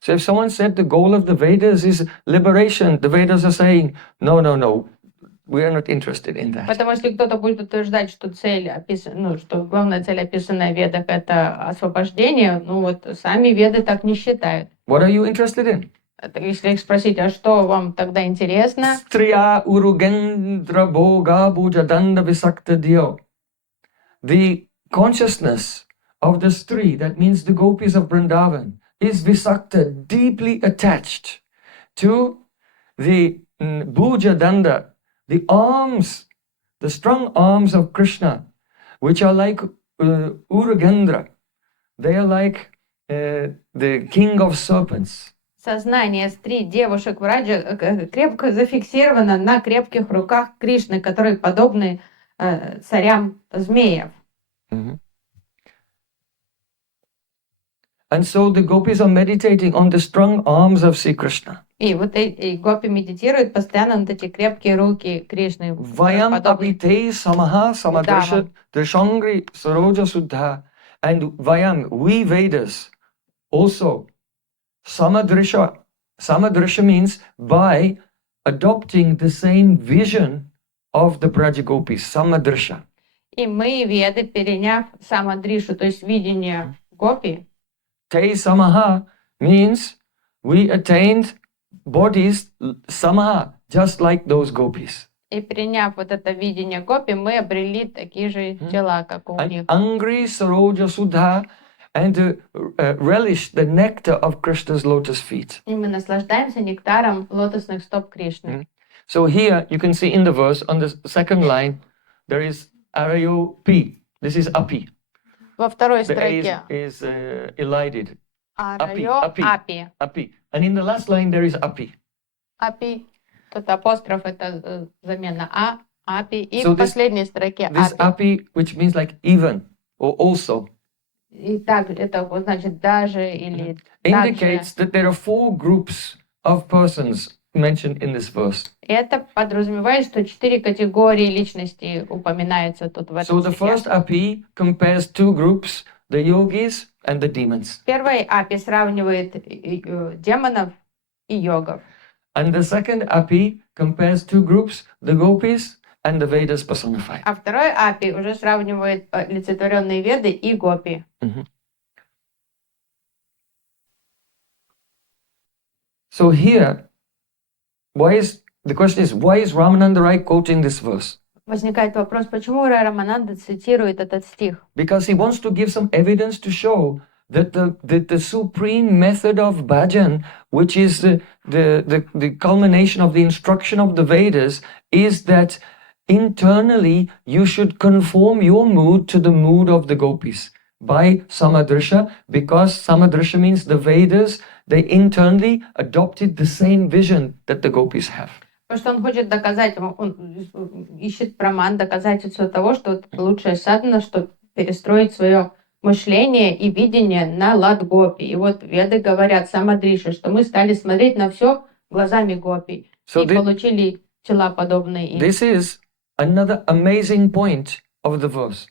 So if someone said the goal of the Vedas is liberation, the Vedas are saying, no, we are not interested in that. Потому что если кто-то будет утверждать, что что главная цель, описанная в Ведах, это освобождение, сами Веды так не считают. What are you interested in? Если их спросить, а что вам тогда интересно? Striya urugendra bhoga bhujadanda visakta diyo. The consciousness of the Stri, that means the gopis of Vrindavan, is visakta, deeply attached to the bhujadanda, the arms, the strong arms of Krishna, which are like Urugendra. They are like the king of serpents. Сознание стри девушек в Раджа крепко зафиксировано на крепких руках Кришны, которые подобны царям змеев. And so the gopis are meditating on the strong arms of Sri Krishna. И вот эти гопи медитируют постоянно на эти крепкие руки Кришны. Vayam apite samaha samadrisha drishangri saroja suddha. And Vayam, we Vedas, also samadrisha. Samadrisha means by adopting the same vision of the Braja gopis. Samadrisha. И мы, Веды, переняв самадришу, то есть видение гопи. Te samaha means we attained bodies samaha, just like those gopis. И приняв вот это видение гопи, мы обрели такие же тела, как у них. Angri saroja sudha, and to relish the nectar of Krishna's lotus feet. И мы наслаждаемся нектаром лотосных стоп Кришны. So here you can see in the verse, on the second line, there is Arayo P. This is Api. Во второй The A строке is elided. Арайо, Api. Апи. Api. And in the last line there is Api. Апи. Тут апостроф это замена Апи. И So в последней строке This Апи. Api, which means like even or also, И так это значит даже или indicates также. that there are 4 groups of persons mentioned in this verse. Это подразумевает, что 4 категории личностей упоминаются тут в этом So the first стихе. Api compares 2 groups, the yogis and the demons. Первый Апи сравнивает демонов и йогов. And the second Api compares 2 groups, the gopis and the Vedas personified. А второй апи уже сравнивает олицетворенные Веды и гопи. So here, the question is, why is Ramananda Rai quoting this verse? Возникает вопрос, почему Рай Рамананда цитирует этот стих? Because he wants to give some evidence to show that the supreme method of bhajan, which is the culmination of the instruction of the Vedas, is that internally you should conform your mood to the mood of the gopis by samadrisha, because samadrisha means the Vedas, they internally adopted the same vision that the gopis have. Потому что он хочет доказать, он ищет праман, доказательство того, что это лучшая садхана, что перестроить свое мышление и видение на лад гопи. И вот веды говорят, самадриши, что мы стали смотреть на все глазами гопи. И получили тела подобные им. This is another amazing point of the verse.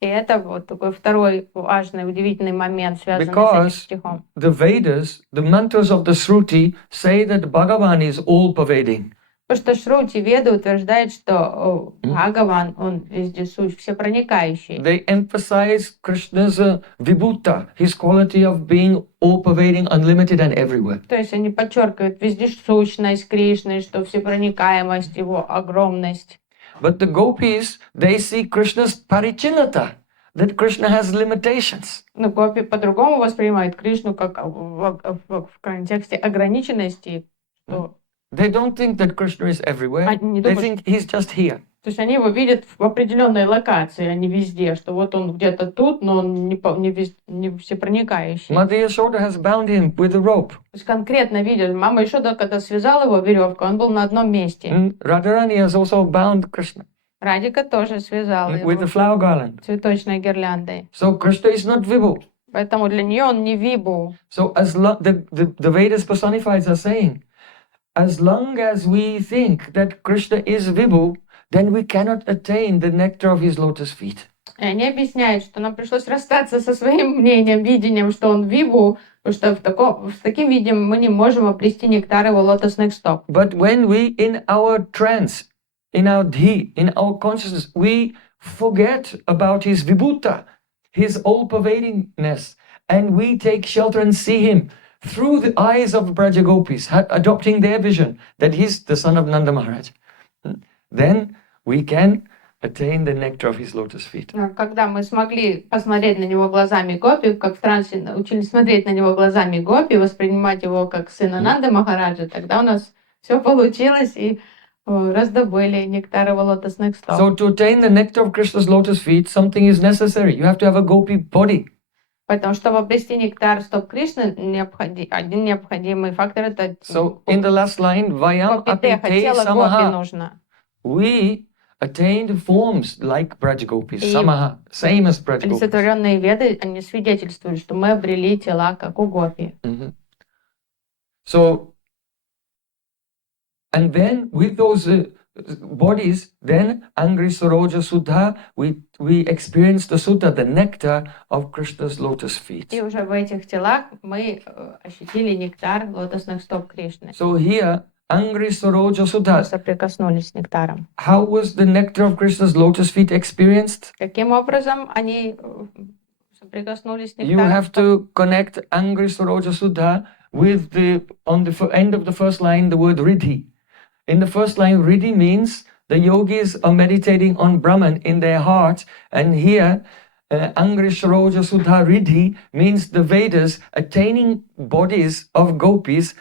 И это вот такой второй важный, удивительный момент, связанный с этим стихом. The Vedas, the mantras of the Shruti say that Bhagavan is all-pervading. Потому что Шрути Веда утверждает, что Бхагаван, он вездесущ, всепроникающий. They emphasize Krishna's vibhuta, his quality of being all-pervading, unlimited and everywhere. То есть они подчеркивают вездесущность Кришны, что всепроникаемость, его огромность. But the gopis, they see Krishna's parichinata, that Krishna has limitations. Но гопи по-другому воспринимают Кришну как в контексте ограниченности, что They don't think that Krishna is everywhere. They think he's just here. То есть они его видят в определенной локации, а не везде, что вот он где-то тут, но он не всепроникающий. Mother Yashoda has bound him with a rope. То есть конкретно видят, мама Йашода, когда связала его веревкой, он был на одном месте. Radharani has also bound Krishna. Радика тоже связала его with the flower garland. Цветочной гирляндой. So Krishna is not vibhu. Поэтому для нее он не вибу. So as the Vedas personified are saying, as long as we think that Krishna is vibhu, then we cannot attain the nectar of his lotus feet. И они объясняют, что нам пришлось расстаться со своим мнением, видением, что он вибу, потому что с таким видением мы не можем обрести нектар его лотосных стоп. But when we in our trance, in our dhi, in our consciousness, we forget about his vibhuta, his all-pervadingness, and we take shelter and see him through the eyes of Braja Gopis, adopting their vision that he's the son of Nanda Maharaj, then we can attain the nectar of his lotus feet. Когда мы смогли посмотреть на него глазами гопи, как в трансе учились смотреть на него глазами гопи, воспринимать его как сына Нанды Махараджа, тогда у нас все получилось и раздобыли нектар его лотосных стоп. So to attain the nectar of Krishna's lotus feet, something is necessary. You have to have a gopi body. Поэтому, чтобы обрести нектар стоп Кришны, один необходимый фактор это. So in the last line, Vayam apite samaha. We attained forms like Braja Gopis, samaha, same as Braja Gopis. Олицетворенные веды, они свидетельствуют, что мы обрели тела, как у гопи. So, and then with those bodies, then Angri Saroja Sudha, we experience the Sudha, the nectar of Krishna's lotus feet. И уже в этих телах мы ощутили нектар лотосных стоп Кришны. So here, Angri Saroja Sudha. Соприкоснулись с нектаром. How was the nectar of Krishna's lotus feet experienced? Каким образом они соприкоснулись с нектаром? You have to connect Angri Saroja Sudha with on the end of the first line, the word Riddhi. In the first line, Riddhi means the yogis are meditating on Brahman in their heart, and here, Angri Saroja Sudha Riddhi means the Vedas attaining bodies of gopis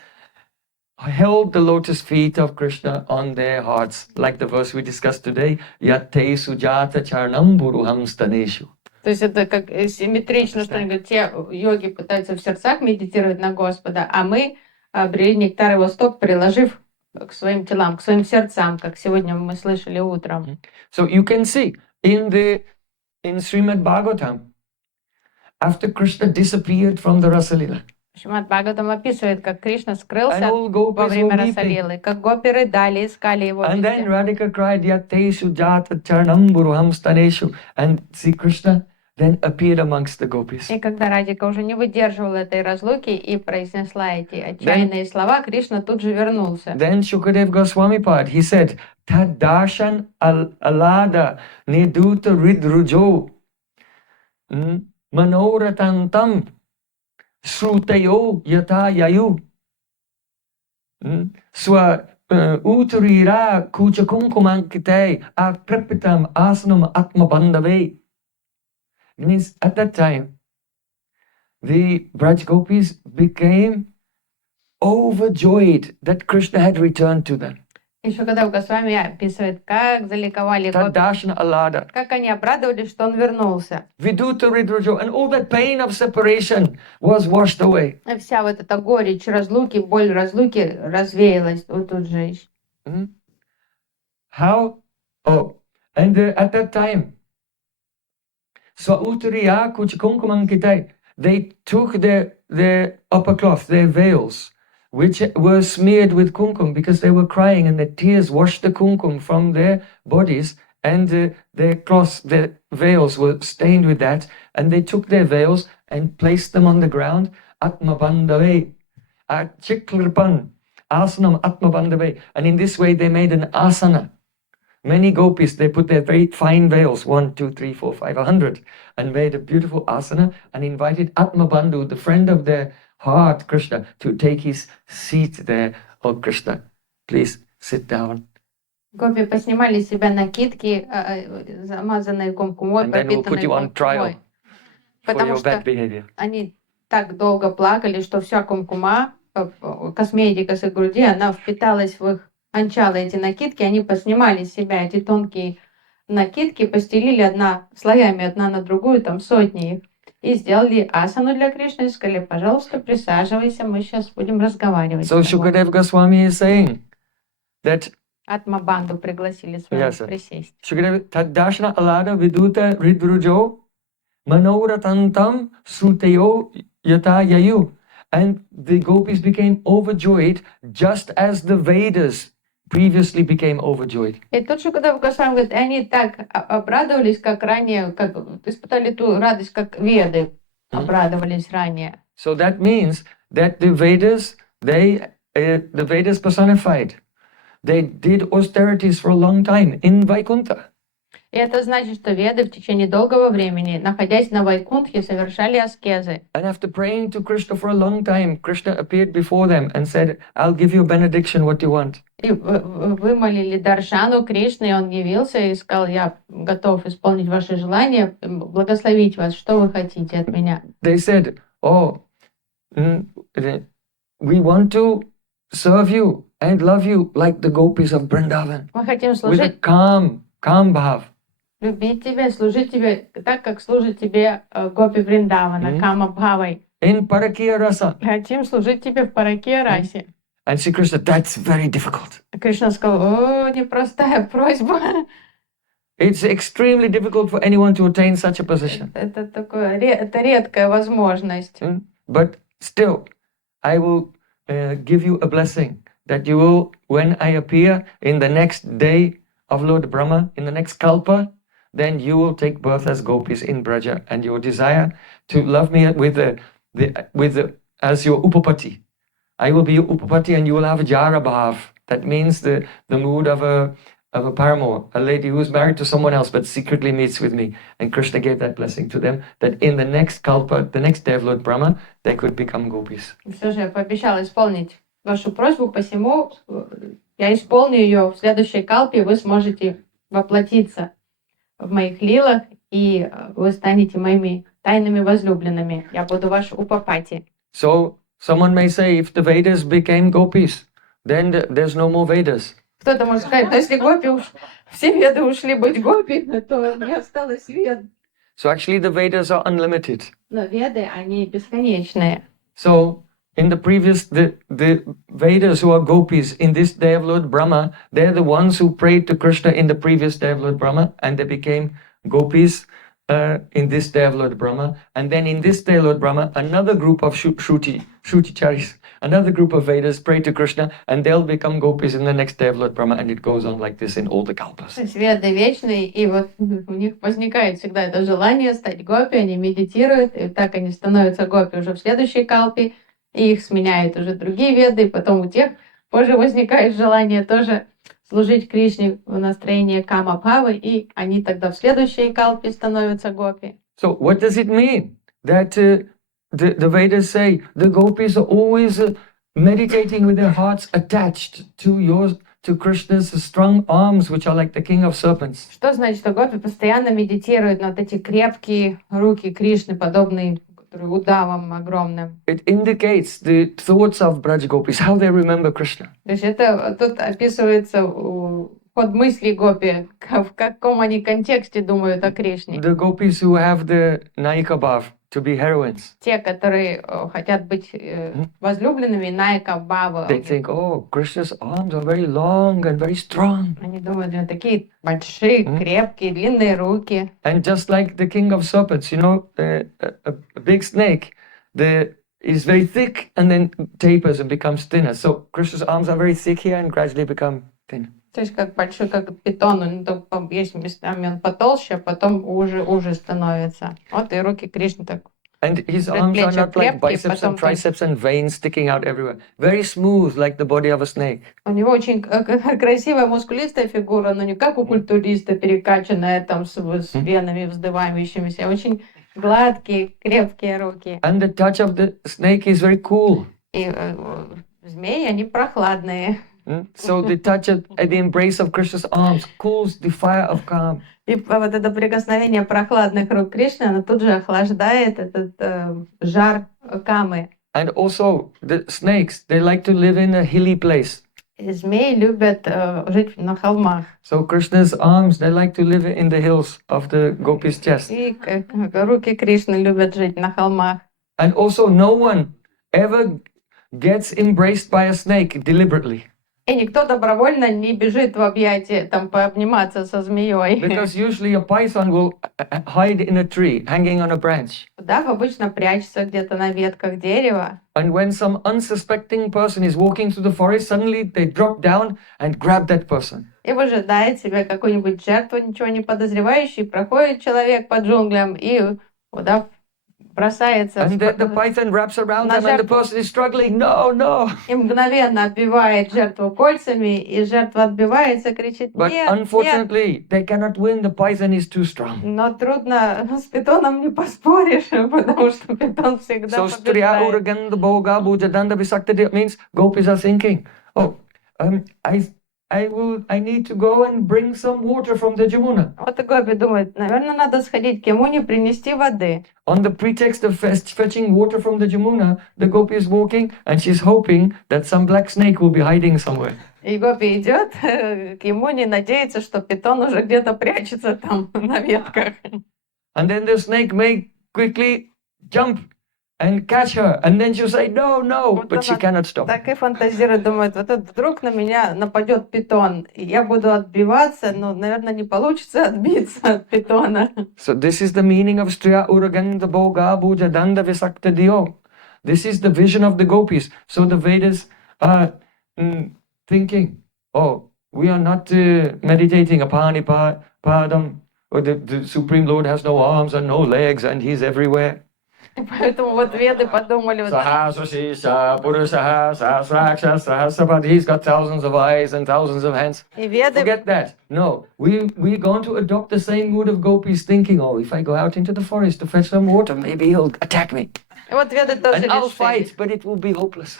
held the lotus feet of Krishna on their hearts, like the verse we discussed today, Yatte sujata charnam buruham staneshu. То есть это как симметрично, что те йоги пытаются в сердцах медитировать на Господа, а мы обрели нектар его стоп, приложив к своим телам, к своим сердцам, как сегодня мы слышали утром. So you can see in Srimad Bhagavatam, after Krishna disappeared from the Rasalila, Шримад Бхагаватам описывает, как Кришна скрылся во время Расалилы, как гопи рыдали, искали его and then везде. Radhika cried, Yatte sujata charnam buruham staneshu. And see Krishna then appeared amongst the gopis. И когда Радика уже не выдерживала этой разлуки и произнесла эти отчаянные слова, Кришна тут же вернулся. Then Shukadev Goswami Pad, he said, Tadarshan alada neduta ridrujo manoratantam srutayo yata yayu swa utarira kucha kumkumankite apripitam asanam atmabandave. It means at that time, the Braj Gopis became overjoyed that Krishna had returned to them. Еще когда Госвами описывает, как заликовали гопи, Tadarshan alada. как они обрадовались, что он вернулся. Viduta ridrujo. And all that pain of separation was washed away. И вся вот эта горечь разлуки, боль разлуки развеялась вот тут же. How? Oh, and at that time, Swautariya Kuchakunkumankitai, they took their upper cloth, their veils, which were smeared with kumkum because they were crying and the tears washed the kumkum from their bodies, and their cloths, their veils were stained with that, and they took their veils and placed them on the ground, Atmabandave, Chiklirpan, Asanam Atmabandave, and in this way they made an asana. Many gopis, they put their very fine veils, 1, 2, 3, 4, 5, 100, and made a beautiful asana and invited Atmabandhu, the friend of their heart, Krishna, to take his seat there. Oh, Krishna, please sit down. Гопи поснимали с себя накидки, замазанные кумкумой, And then we'll put пропитанные you on trial кумкумой. for Потому your bad что behavior. они так долго плакали, что вся кумкума, косметика с их груди, она впиталась в их анчалы, эти накидки, они поснимали с себя эти тонкие накидки, постелили слоями одна на другую, там сотни их, и сделали асану для Кришны, и сказали, пожалуйста, присаживайся, мы сейчас будем разговаривать. So Shukadev Goswami is saying that Атмабанду пригласили с вами присесть. Shukadev Tadashana alada viduta ridrujo manoratantam srutayo yata yayu. And the gopis became overjoyed just as the Vedas previously became overjoyed. И тут Шукадев Госвами говорит, они так обрадовались, как ранее, как испытали ту радость, как Веды обрадовались ранее. So that means that the Vedas, the Vedas personified. They did austerities for a long time in Vaikuntha. И это значит, что Веды в течение долгого времени, находясь на Вайкунтхе, совершали аскезы. And after praying to Krishna for a long time, Krishna appeared before them and said, I'll give you a benediction, what you want. И вымолили даршану Кришны, и он явился и сказал, я готов исполнить ваши желания, благословить вас, что вы хотите от меня. They said, oh, we want to serve you and love you like the gopis of Vrindavan. Мы хотим With a служить, calm bhav. любить тебя, служить тебе так, как служит тебе гопи Вриндавана, Кама Бхавой. In Parakya Rasa. Хотим служить тебе в Паракия Расе. And Sri Krishna, that's very difficult. Кришна сказал, о, непростая просьба. It's extremely difficult for anyone to attain such a position. Это редкая возможность. But still, I will give you a blessing that you will, when I appear in the next day of Lord Brahma, in the next kalpa, then you will take birth as gopis in Braja, and your desire to love me as your upapati. I will be your upapati, and you will have a jara bhav. That means the mood of a paramour, a lady who is married to someone else but secretly meets with me. And Krishna gave that blessing to them, that in the next kalpa, the next day of Lord Brahma, they could become gopis. Все же я пообещала исполнить вашу просьбу, посему я исполню ее в следующей калпе, вы сможете воплотиться в моих лилах, и вы станете моими тайными возлюбленными. Я буду ваш упапати. So someone may say, if the Vedas became gopis, then there's no more Vedas. Кто-то может сказать, если гопи все веды ушли быть гопи, то не осталось вед. So actually the Vedas are unlimited. Но веды, они бесконечные. So in the previous, the Vedas who are gopis in this day of Lord Brahma, they're the ones who prayed to Krishna in the previous day of Lord Brahma, and they became gopis in this day of Lord Brahma. And then in this day of Lord Brahma, another group of Shruticharis another group of Vedas pray to Krishna, and they'll become gopis in the next day of Lord Brahma, and it goes on like this in all the kalpas. То есть веды вечные, и вот у них возникает всегда это желание стать гопи, они медитируют, и так они становятся гопи уже в следующей калпе, и их сменяют уже другие веды, и потом у тех позже возникает желание тоже служить Кришне в настроении кама-бхавы, и они тогда в следующей калпе становятся гопи. So what does it mean? That the Vedas say the gopis are always meditating with their hearts attached to Krishna's strong arms, which are like the king of serpents. Что значит, что гопи постоянно медитируют на вот эти крепкие руки Кришны, подобные которые удавам огромным? It indicates the thoughts of Braj gopis, how they remember Krishna. То есть это тут описывается ход мыслей гопи, в каком они контексте думают о Кришне. The gopis who have the Naika Bhav, to be heroines. Те, которые хотят быть возлюбленными, Найка Бхава. They think, oh, Krishna's arms are very long and very strong. Они думают, у него такие большие, крепкие, длинные руки. And just like the king of serpents, you know, a big snake, is very thick and then tapers and becomes thinner. So Krishna's arms are very thick here and gradually become thin. То есть как большой, как питон, он есть местами он потолще, а потом уже становится. Вот и руки Кришны так. And his arms are not like biceps and triceps and veins sticking out everywhere. Very smooth, like the body of a snake. У него очень красивая мускулистая фигура, но не как у культуриста, перекачанная там с венами вздымающимися. Очень гладкие, крепкие руки. And the touch of the snake is very cool. И змеи, они прохладные. So the touch at the embrace of Krishna's arms cools the fire of calm. И вот это прикосновение прохладных рук Кришны, оно тут же охлаждает этот жар камы. And also the snakes, they like to live in a hilly place. И змеи любят жить на холмах. So Krishna's arms, they like to live in the hills of the gopis' chest. И руки Кришны любят жить на холмах. And also no one ever gets embraced by a snake deliberately. И никто добровольно не бежит в объятия, там, пообниматься со змеей. Because usually a python will hide in a tree, hanging on a branch. Удав обычно прячется где-то на ветках дерева. And when some unsuspecting person is walking through the forest, suddenly they drop down and grab that person. И выжидает себе какую-нибудь жертву, ничего не подозревающий, проходит человек по джунглям, и удав бросается. And then the python wraps around them and the person is struggling, no. И мгновенно отбивает жертву кольцами, и жертва отбивается, кричит: But нет, unfortunately, they cannot win, the python is too strong. Но трудно, с питоном не поспоришь, потому что питон всегда So Striya побеждает. Uraganda Bhoga Bhujadanda Visakta means gopis are thinking, I need to go and bring some water from the Jamuna. Вот и гопи думает, наверное, надо сходить к Ямуне, принести воды. On the pretext of fetching water from the Jamuna, the gopi is walking and she's hoping that some black snake will be hiding somewhere. И гопи идет к Ямуне, надеется, что питон уже где-то прячется там на ветках. And then the snake may quickly jump and catch her, and then she'll say no, but she cannot stop. Так и фантазирует, думает, вот этот вдруг на меня нападет питон, и я буду отбиваться, но, наверное, не получится отбиться от питона. So this is the meaning of Striya Uraganda Bhoga Bhujadanda Visakta Diyo. This is the vision of the gopis. So the Vedas are thinking, we are not meditating apani padam, or the Supreme Lord has no arms and no legs and he's everywhere. Поэтому вот веды подумали, вот, He's got thousands of eyes and thousands of hands. и веды Forget that. No, we're going to adopt the same mood of gopis thinking, if I go out into the forest to fetch some water, maybe he'll attack me. И вот веды тоже And I'll решили. fight, but it will be hopeless.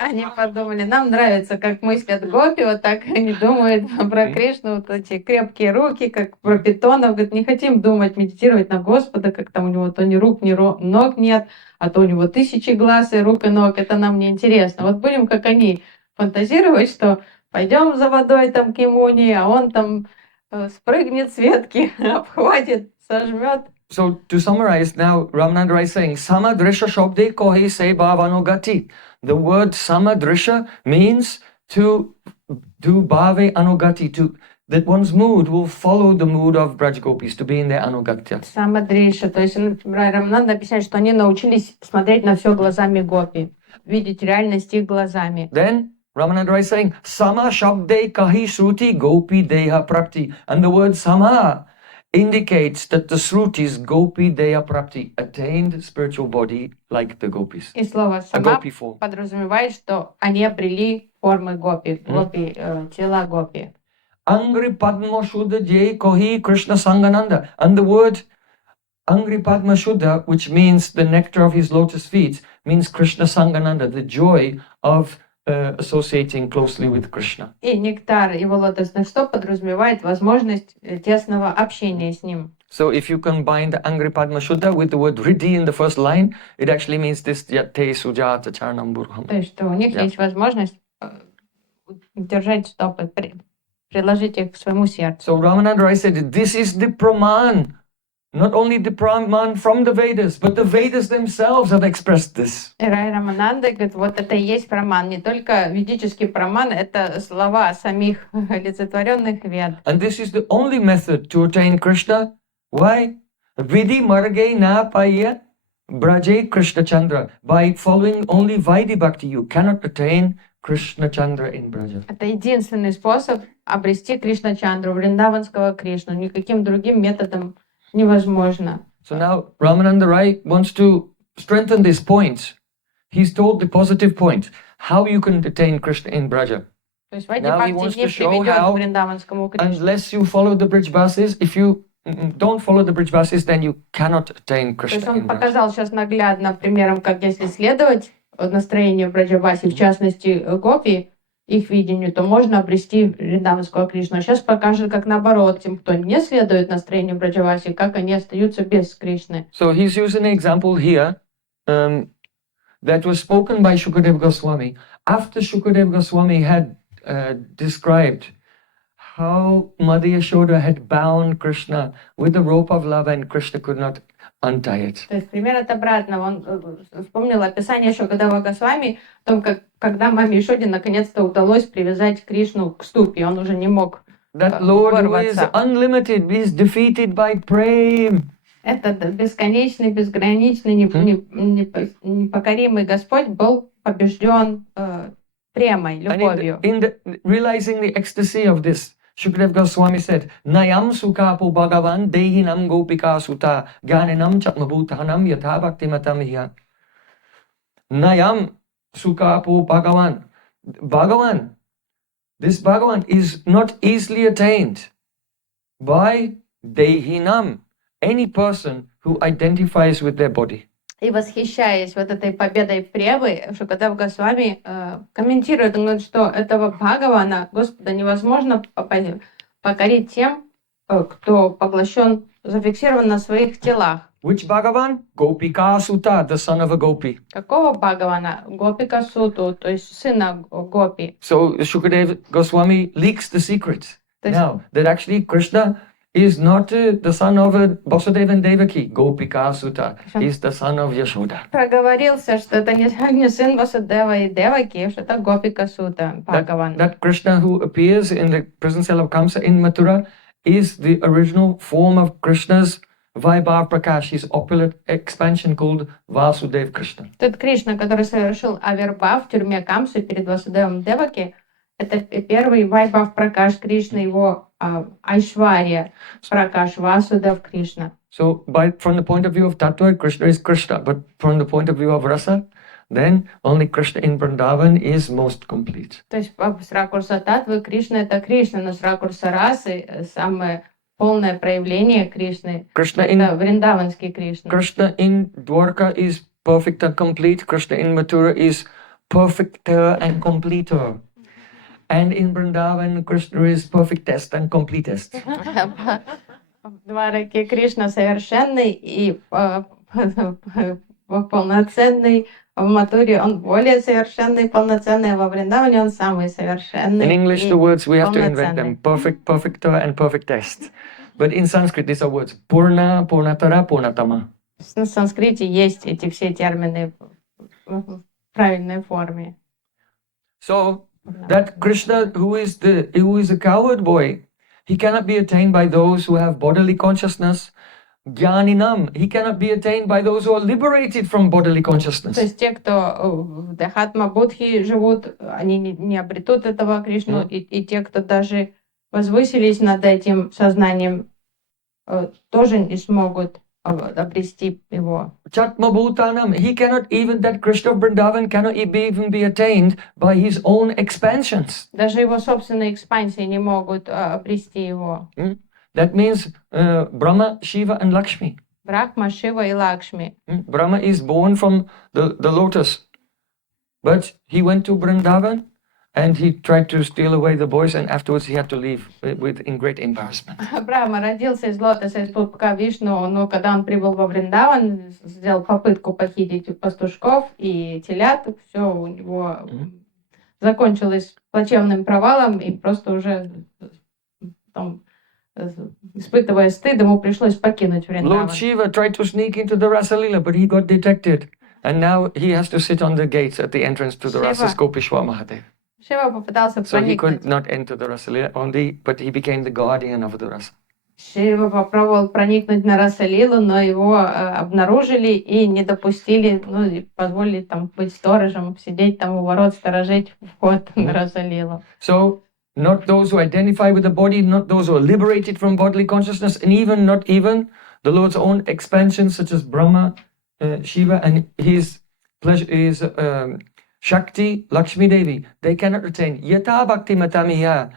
Они подумали, нам нравится, как мыслят гопи, вот так они думают про Кришну, вот эти крепкие руки, как про питонов. Говорит, не хотим думать, медитировать на Господа, как там у него то ни рук, ни ног нет, а то у него 1000 глаз и рук и ног. Это нам не интересно. Вот будем, как они, фантазировать, что пойдем за водой там к Ямуне, а он там спрыгнет с ветки, обхватит, сожмет. So to summarize now, Ramananda is saying, Samadrisha Shobde Kohi Se Bhavanogati. The word Samadrisha means to do Bhave Anugati, that one's mood will follow the mood of Braj Gopis, to be in their Anugatya. Самадриша, то есть Рамананда объясняет, что они научились смотреть на все глазами гопи. видеть реальность их глазами. Then Ramananda is saying, Sama Shabde Kahi Shruti Gopi Deha Prapti. And the word Sama indicates that the Shrutis Gopi Deha Prapti attained spiritual body like the gopis. И слово A «сама» gopi form. подразумевает, что они обрели формы гопи, тела гопи. Angri Padma Shuddha Jai Kohi Krishna Sangananda. And the word Angri Padma Shuddha, which means the nectar of his lotus feet, means Krishna Sangananda, the joy of associating closely with Krishna. И нектар его лотосных стоп подразумевает возможность тесного общения с ним. So if you combine the Angri Padma Shuddha with the word Riddhi in the first line, it actually means this Te Sujata Charnam Burham. То есть, что у них есть возможность держать стопы, приложить их к своему сердцу. So Ramananda Rai said, this is the Praman. Not only the Praman from the Vedas, but the Vedas themselves have expressed this. И Рай Рамананда говорит, вот это и есть праман. Не только ведический праман, это слова самих олицетворенных вед. And this is the only method to attain Krishna. Why? Vidhi marge na paya braje Krishna Chandra. By following only Vaidhi Bhakti, you cannot attain Krishna Chandra in Braja. Это единственный способ обрести Кришна Чандру, вриндаванского Кришну. Никаким другим методом невозможно. So now Ramananda Rai wants to strengthen this point. He's told the positive point, how you can attain Krishna in Braja. То есть Вайди Now he Бхакти wants не to show приведет how, к вриндаванскому Кришну. unless you follow the bridge basis, if you don't follow the bridge basis, then you cannot attain То есть Krishna он in Braja. показал сейчас наглядно примером, как если следовать настроению Браджаваси, в частности Гопи, их видению, то можно обрести вриндаванского Кришну. А сейчас покажет, как наоборот, тем, кто не следует настроению Браджаваси, как они остаются без Кришны. So he's using an example here that was spoken by Shukadeva Goswami. After Shukadeva Goswami had described how Mother Yashoda had bound Krishna with the rope of love and Krishna could not untie it. То есть пример от обратного. Он вспомнил описание Шукадева Госвами о том, как когда маме Йашоде наконец-то удалось привязать Кришну к ступе, он уже не мог That Lord who is вырваться. unlimited is defeated by Prem. Этот бесконечный, безграничный, непокоримый Господь был побежден премой, And любовью. realizing the ecstasy of this, Shukadeva Goswami said, Nayam sukapo bhagavan dehinam gopika sutta ganinam chatmabhutanam yatha bhaktimatam hiya. Nayam sukapo bhagavan. Bhagavan. This Bhagavan is not easily attained by dehinam, any person who identifies with their body. И восхищаясь вот этой победой Превы, Шукадев Госвами комментирует, он говорит, что этого Бхагавана, Господа, невозможно покорить тем, кто поглощен, зафиксирован на своих телах. Which Bhagavan? Gopika Sutta, the son of a gopi. Какого Бхагавана? Гопика Суту, то есть сына Гопи. So Shukadeva Goswami leaks the secret. То есть Now, that actually Krishna is not the son of Vasudeva and Devaki, Gopika Sutta. He's the son of Yashoda. проговорился, что это не сын Васудева и Деваки, что это Гопика Сута, Бхагаван. That Krishna who appears in the prison cell of Kamsa in Mathura is the original form of Krishna's Vaibhav Prakash, his opulent expansion called Vasudev Krishna. Тот Кришна, который совершил Авербав в тюрьме Камсы перед Васудевом Деваки, это первый Вайбхав Пракаш Кришна, его Айшвария Пракаш, Васудев Кришна. So, from the point of view of Tattva, Krishna is Krishna, but from the point of view of Rasa, then only Krishna in Vrindavan is most complete. То есть с ракурса Татвы Кришна это Кришна, но с ракурса расы самое полное проявление Кришны это вриндаванский Кришна. Krishna in Dwarka is perfect and complete. Krishna in Mathura is perfecter and completer. And in Vrindavan, Krishna is perfectest and completest. В Двараке Кришна совершенный и полноценный. В Матуре он более совершенный, полноценный, а во Вриндаване он самый совершенный. In English, the words we have to invent полноценный. them: perfect, perfecter, and perfectest. But in Sanskrit, these are words: Purna, Purnatara, Purnatama. На санскрите есть эти все термины в правильной форме. So that Krishna, who is a coward boy, he cannot be attained by those who have bodily consciousness, Jnaninam, he cannot be attained by those who are liberated from bodily То consciousness. есть те, кто в Дхатма Будхи живут, они не обретут этого Кришну, и те, кто даже возвысились над этим сознанием, тоже не смогут обрести его. Chatma Bhutanam, he cannot even, that Krishna of Vrindavan cannot even be attained by his own expansions. Даже его собственные экспансии не могут обрести его. That means Brahma, Shiva and Lakshmi. Брахма, Шива и Лакшми. Brahma is born from the lotus, but he went to Vrindavan and he tried to steal away the boys, and afterwards he had to leave in great embarrassment. Брахма родился из лотоса, из пупка Вишну, но когда он прибыл во Вриндаван, сделал попытку похитить пастушков и телят, все у него закончилось плачевным провалом, и просто уже там, испытывая стыд, ему пришлось покинуть Вриндаван. Lord Shiva tried to sneak into the Rasalila, but he got detected, and now he has to sit on the gates at the entrance to the Rasa Gopishwa Mahadev. Шива попытался So he проникнуть. could not enter the Rasalila only, but he became the guardian of the Rasa. Шива попробовал проникнуть на Расалилу, но его обнаружили и не допустили, ну, и позволили там быть сторожем, сидеть там у ворот, сторожить вход на Расалилу. So not those who identify with the body, not those who are liberated from bodily consciousness, and not even the Lord's own expansions such as Brahma, Shiva, and his pleasure, his Shakti, Lakshmi Devi, they cannot attain Yata Bhakti Matamiya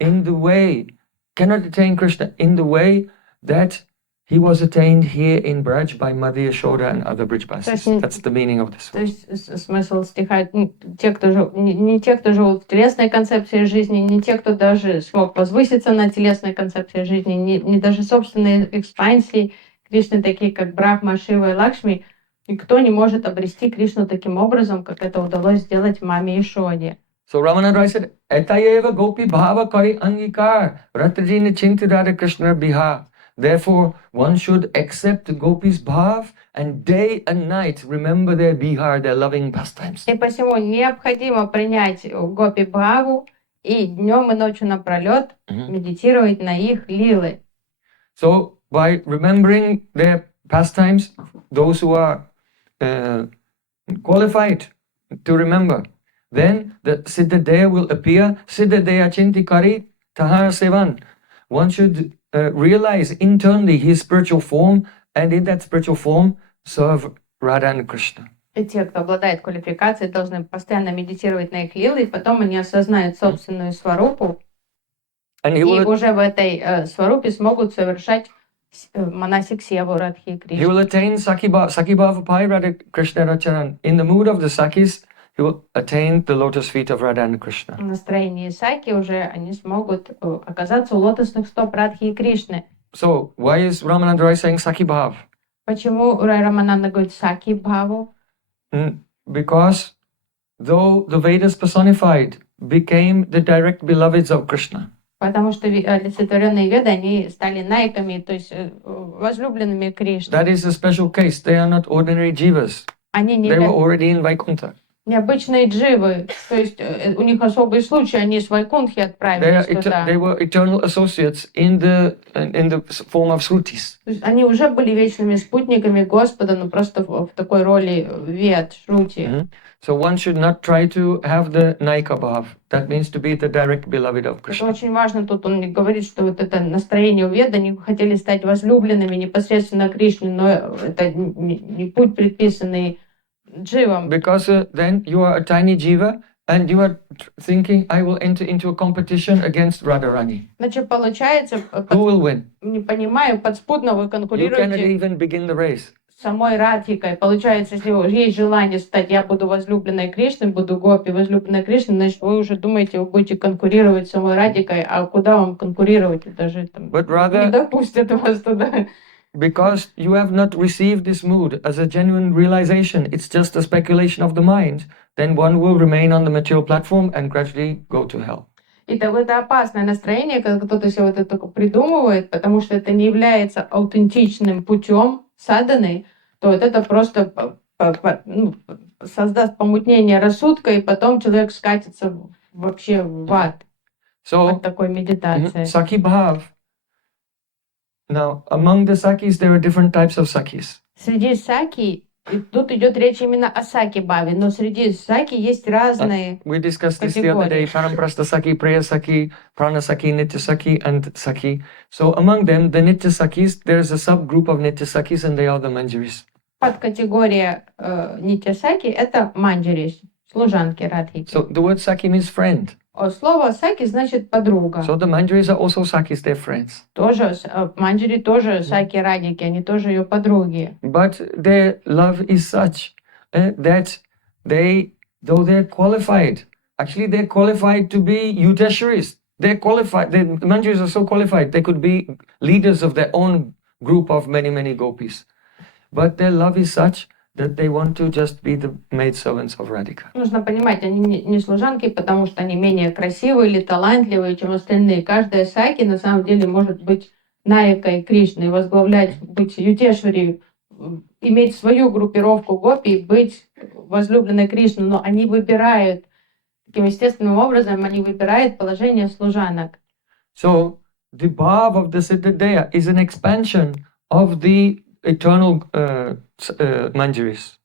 in the way, cannot attain Krishna in the way that he was attained here in Braj by Madhya Yashoda and other Brijbasis. That's the meaning of this. То есть смысл стиха, те, кто не те, кто живут в телесной концепции жизни, не те, кто даже смог возвыситься на телесной концепции жизни, не даже собственные экспансии Кришны, такие как Брахма, Шива и Лакшми, никто не может обрести Кришну таким образом, как это удалось сделать маме Ишоде. So Ramananda said, Etayeva gopi bhava kari angikar, ratajina chintidada Krishna biha. Therefore, one should accept the gopis' bhav and day and night remember their bihar, their loving pastimes. И посему необходимо принять гопи бхаву и днем и ночью напролет медитировать на их лилы. So by remembering their pastimes, those who are qualified to remember, then the Siddhadeya will appear. Siddhadeya Chintikari Tahara Sevan. One should realize internally his spiritual form, and in that spiritual form serve Radha and Krishna. И те, кто обладает квалификацией, должны постоянно медитировать на их лилы, и потом они осознают собственную сварупу, и уже в этой сварупе смогут совершать манасик севу Радхи Кришны. He will attain Sakibhava Pai Radha Krishna Racharan. In the mood of the Sakis, he will attain the lotus feet of Radha and Krishna. В настроении Саки уже они смогут оказаться у лотосных стоп Радхи и Кришны. So why is Ramananda Rai saying Sakibhav? Почему Рай Рамананда говорит Саки Бхаву? Because though the Vedas personified became the direct beloveds of Krishna. Потому что олицетворенные веды, они стали найками, то есть возлюбленными Кришны. That is a special case. They are not ordinary jivas. They were already in Vaikuntha. Необычные дживы, то есть у них особый случай, они с Вайкунтхи отправились туда. They were eternal associates in the form of Shrutis. То есть они уже были вечными спутниками Господа, но просто в такой роли вед, Шрути. So one should not try to have the Naika Bhav. That means to be the direct beloved of Krishna. Это очень важно, тут он говорит, что вот это настроение у Вед, они хотели стать возлюбленными непосредственно Кришне, но это не путь, предписанный дживам. Because then you are a tiny jiva and you are thinking, I will enter into a competition against Radharani. Значит, получается, Who will win? не понимаю, подспудно вы You cannot конкурируете even begin the race. с самой Радхикой. Получается, если есть желание стать, я буду возлюбленной Кришной, буду гопи возлюбленной Кришной, значит, вы уже думаете, вы будете конкурировать с самой Радхикой, а куда вам конкурировать? Даже там не допустят вас туда. Because you have not received this mood as a genuine realization, it's just a speculation of the mind, then one will remain on the material platform and gradually go to hell. И это опасное настроение, когда кто-то себе вот это только придумывает, потому что это не является аутентичным путем садханы, то вот это просто создаст помутнение рассудка, и потом человек скатится вообще в ад от такой медитации. Sakhi Bhav Now, among the Sakis, there are different types of Sakis. Среди саки, и тут идет речь именно о саки-баве, но среди саки есть разные We discussed this the other day, категории. Paramprasta Saki, Priya Saki, Prana Saki, Nitya Saki, and Saki. So among them, the Nitya Sakis, there's a subgroup of Nitya Sakis, and they are the Manjaris. Подкатегория нитя-саки – это манджари, служанки радхики. So the word Saki means friend. Слово саки значит подруга. So the Manjaris are also Sakis, they're friends. Тоже манджари тоже саки радхики, они тоже ее подруги. But their love is such that they, though they're qualified, actually they're qualified to be Yudhesharis. They're qualified, the Manjaris are so qualified, they could be leaders of their own group of many, many gopis. But their love is such that they want to just be the maidservants of Radhika. Нужно понимать, они не служанки, потому что они менее красивые или талантливые, чем остальные. Каждая саки на самом деле может быть наикой Кришны, возглавлять, быть Ютешвари, иметь свою группировку гопи, быть возлюбленной Кришны, но они выбирают, таким естественным образом, они выбирают положение служанок. So the bhav of the Siddhadeya is an expansion of the eternal Manjaris.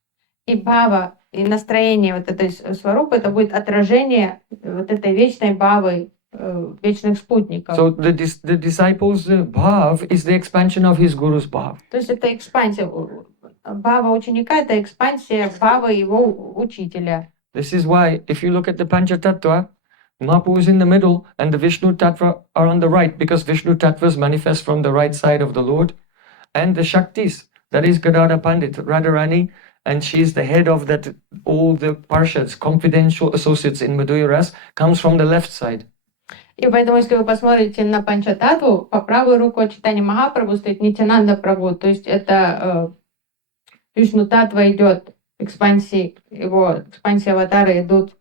И бхава, и настроение вот этой сварупы, это будет отражение вот этой вечной бхавы, вечных спутников. So the disciples' bhav is the expansion of his guru's bhav. То есть это экспансия. Бхава ученика — это экспансия бхавы его учителя. This is why, if you look at the Panchatattva, Mahaprabhu is in the middle and the Vishnu Tattva are on the right, because Vishnu Tattvas manifest from the right side of the Lord. And the Shaktis, that is Gadada Pandit, Radharani, and she's the head of that, all the Parshads, confidential associates in Madhurya Ras, comes from the left side. И поэтому, если вы посмотрите на Панчататтву, по правую руку от Чайтаньи Махапрабху стоит Нитянанда Прабху, то есть это Вишну Таттва идет, экспансия аватара идут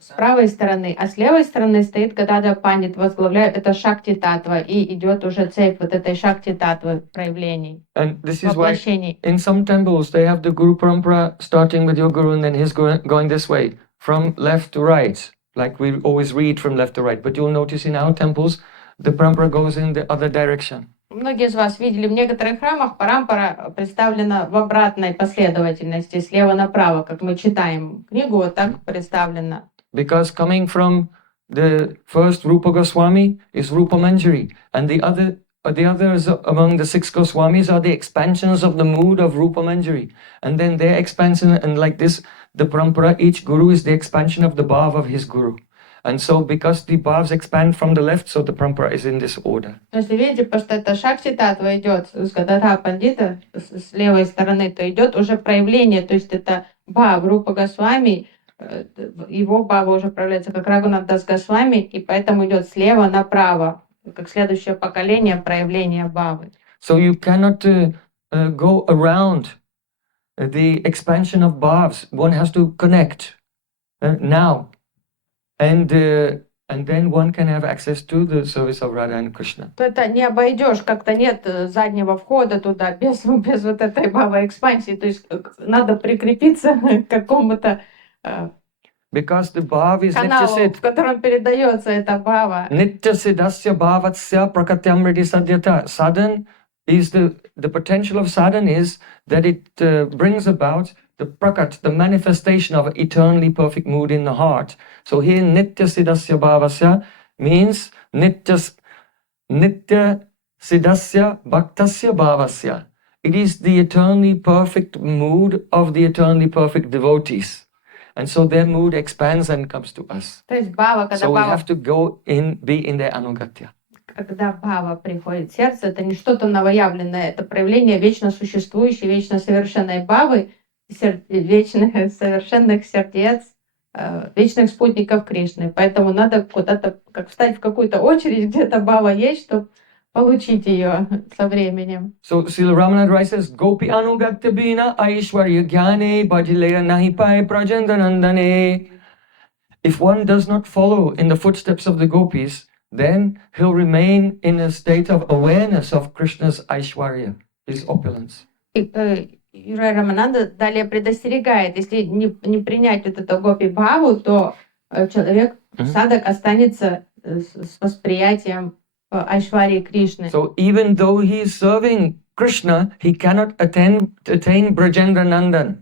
с правой стороны, а с левой стороны стоит Гадада Пандит, возглавляет это Шакти Таттва, и идет уже цепь вот этой Шакти Таттвы проявлений, And this is why воплощений. in some temples they have the Guru Parampara starting with your Guru and then his Guru going this way, from left to right, like we always read from left to right. But you'll notice in our temples, the Parampara goes in the other direction. Многие из вас видели, в некоторых храмах парампара представлена в обратной последовательности, слева направо, как мы читаем книгу, вот так представлена. Because coming from the first Rupa Goswami is Rupa Manjari, and the others among the 6 Goswamis are the expansions of the mood of Rupa Manjari, and then their expansion, and like this, the parampara, each guru is the expansion of the bhav of his guru. And so, because the bhavs expand from the left, so the parampara is in this order. Если видите, потому что это Шакти Таттва идет с Гададха Пандита с левой стороны, то идет уже проявление, то есть это Бхав Рупа Госвами, его Бхава уже проявляется как Рагунатдас Госвами, и поэтому идет слева направо, как следующее поколение проявления Бхавы. So you cannot go around the expansion of bhavs. One has to connect now. And then one can have access to the service of Radha and Krishna. То это не обойдешь, как-то нет заднего входа туда без вот этой бхавы экспансии, то есть надо прикрепиться к какому-то Because the bhav is каналу, nityasid. в котором передается эта бхава. Nityasidasya bhavatsya prakatyamriti sadyata. Sadhan is the potential of sadhan is that it brings about the prakat, the manifestation of an eternally perfect mood in the heart. So here nityasidasya bhavasya means nityasidasya bhaktasya bhavasya. It is the eternally perfect mood of the eternally perfect devotees. And so their mood expands and comes to us. То есть бхава, когда So we бхава, have to go in, be in their anugatya. когда бхава приходит в сердце, это не что-то новоявленное, это проявление вечно существующей, вечно совершенной бхавы, вечных совершенных сердец, вечных спутников Кришны. Поэтому надо куда-то как встать в какую-то очередь, где-то бхава есть, чтобы получить ее со временем. So Srila Ramananda Rai says, Gopi anugatya bina aishwarya jnane bhajileya nahi paye prajandanandane. If one does not follow in the footsteps of the gopis, then he'll remain in a state of awareness of Krishna's Aishwarya, his opulence. Рай Рамананда далее предостерегает, если не принять вот эту гопи-бхаву, то человек, садак, останется с восприятием Айшварии Кришны. So even though he is serving Krishna, he cannot attain Brajendra Nandan.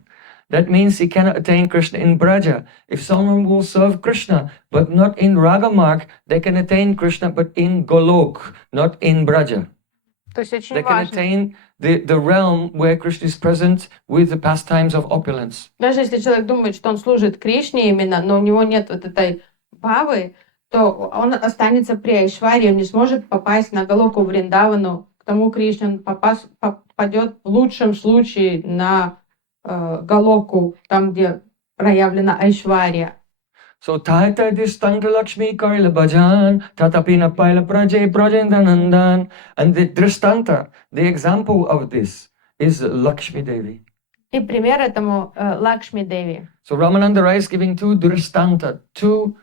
That means he cannot attain Krishna in Braja. If someone will serve Krishna, but not in Ragamarg, they can attain Krishna, but in Golok, not in Braja. То есть очень They can важно. attain the realm where Krishna is present with the pastimes of opulence. Даже если человек думает, что он служит Кришне именно, но у него нет вот этой бхавы, то он останется при Айшваре, он не сможет попасть на Галоку Вриндавану, к тому Кришне, он попадет в лучшем случае на Галоку, там, где проявлена Айшвария. So Tata Distanta Lakshmi Karila Bhajan, Tatapina Paila Praje Prajendanandan. And the Dristanta, the example of this is Lakshmi Devi. И пример этому Лакшми Деви. So Ramananda Raya is giving two Dristanta, two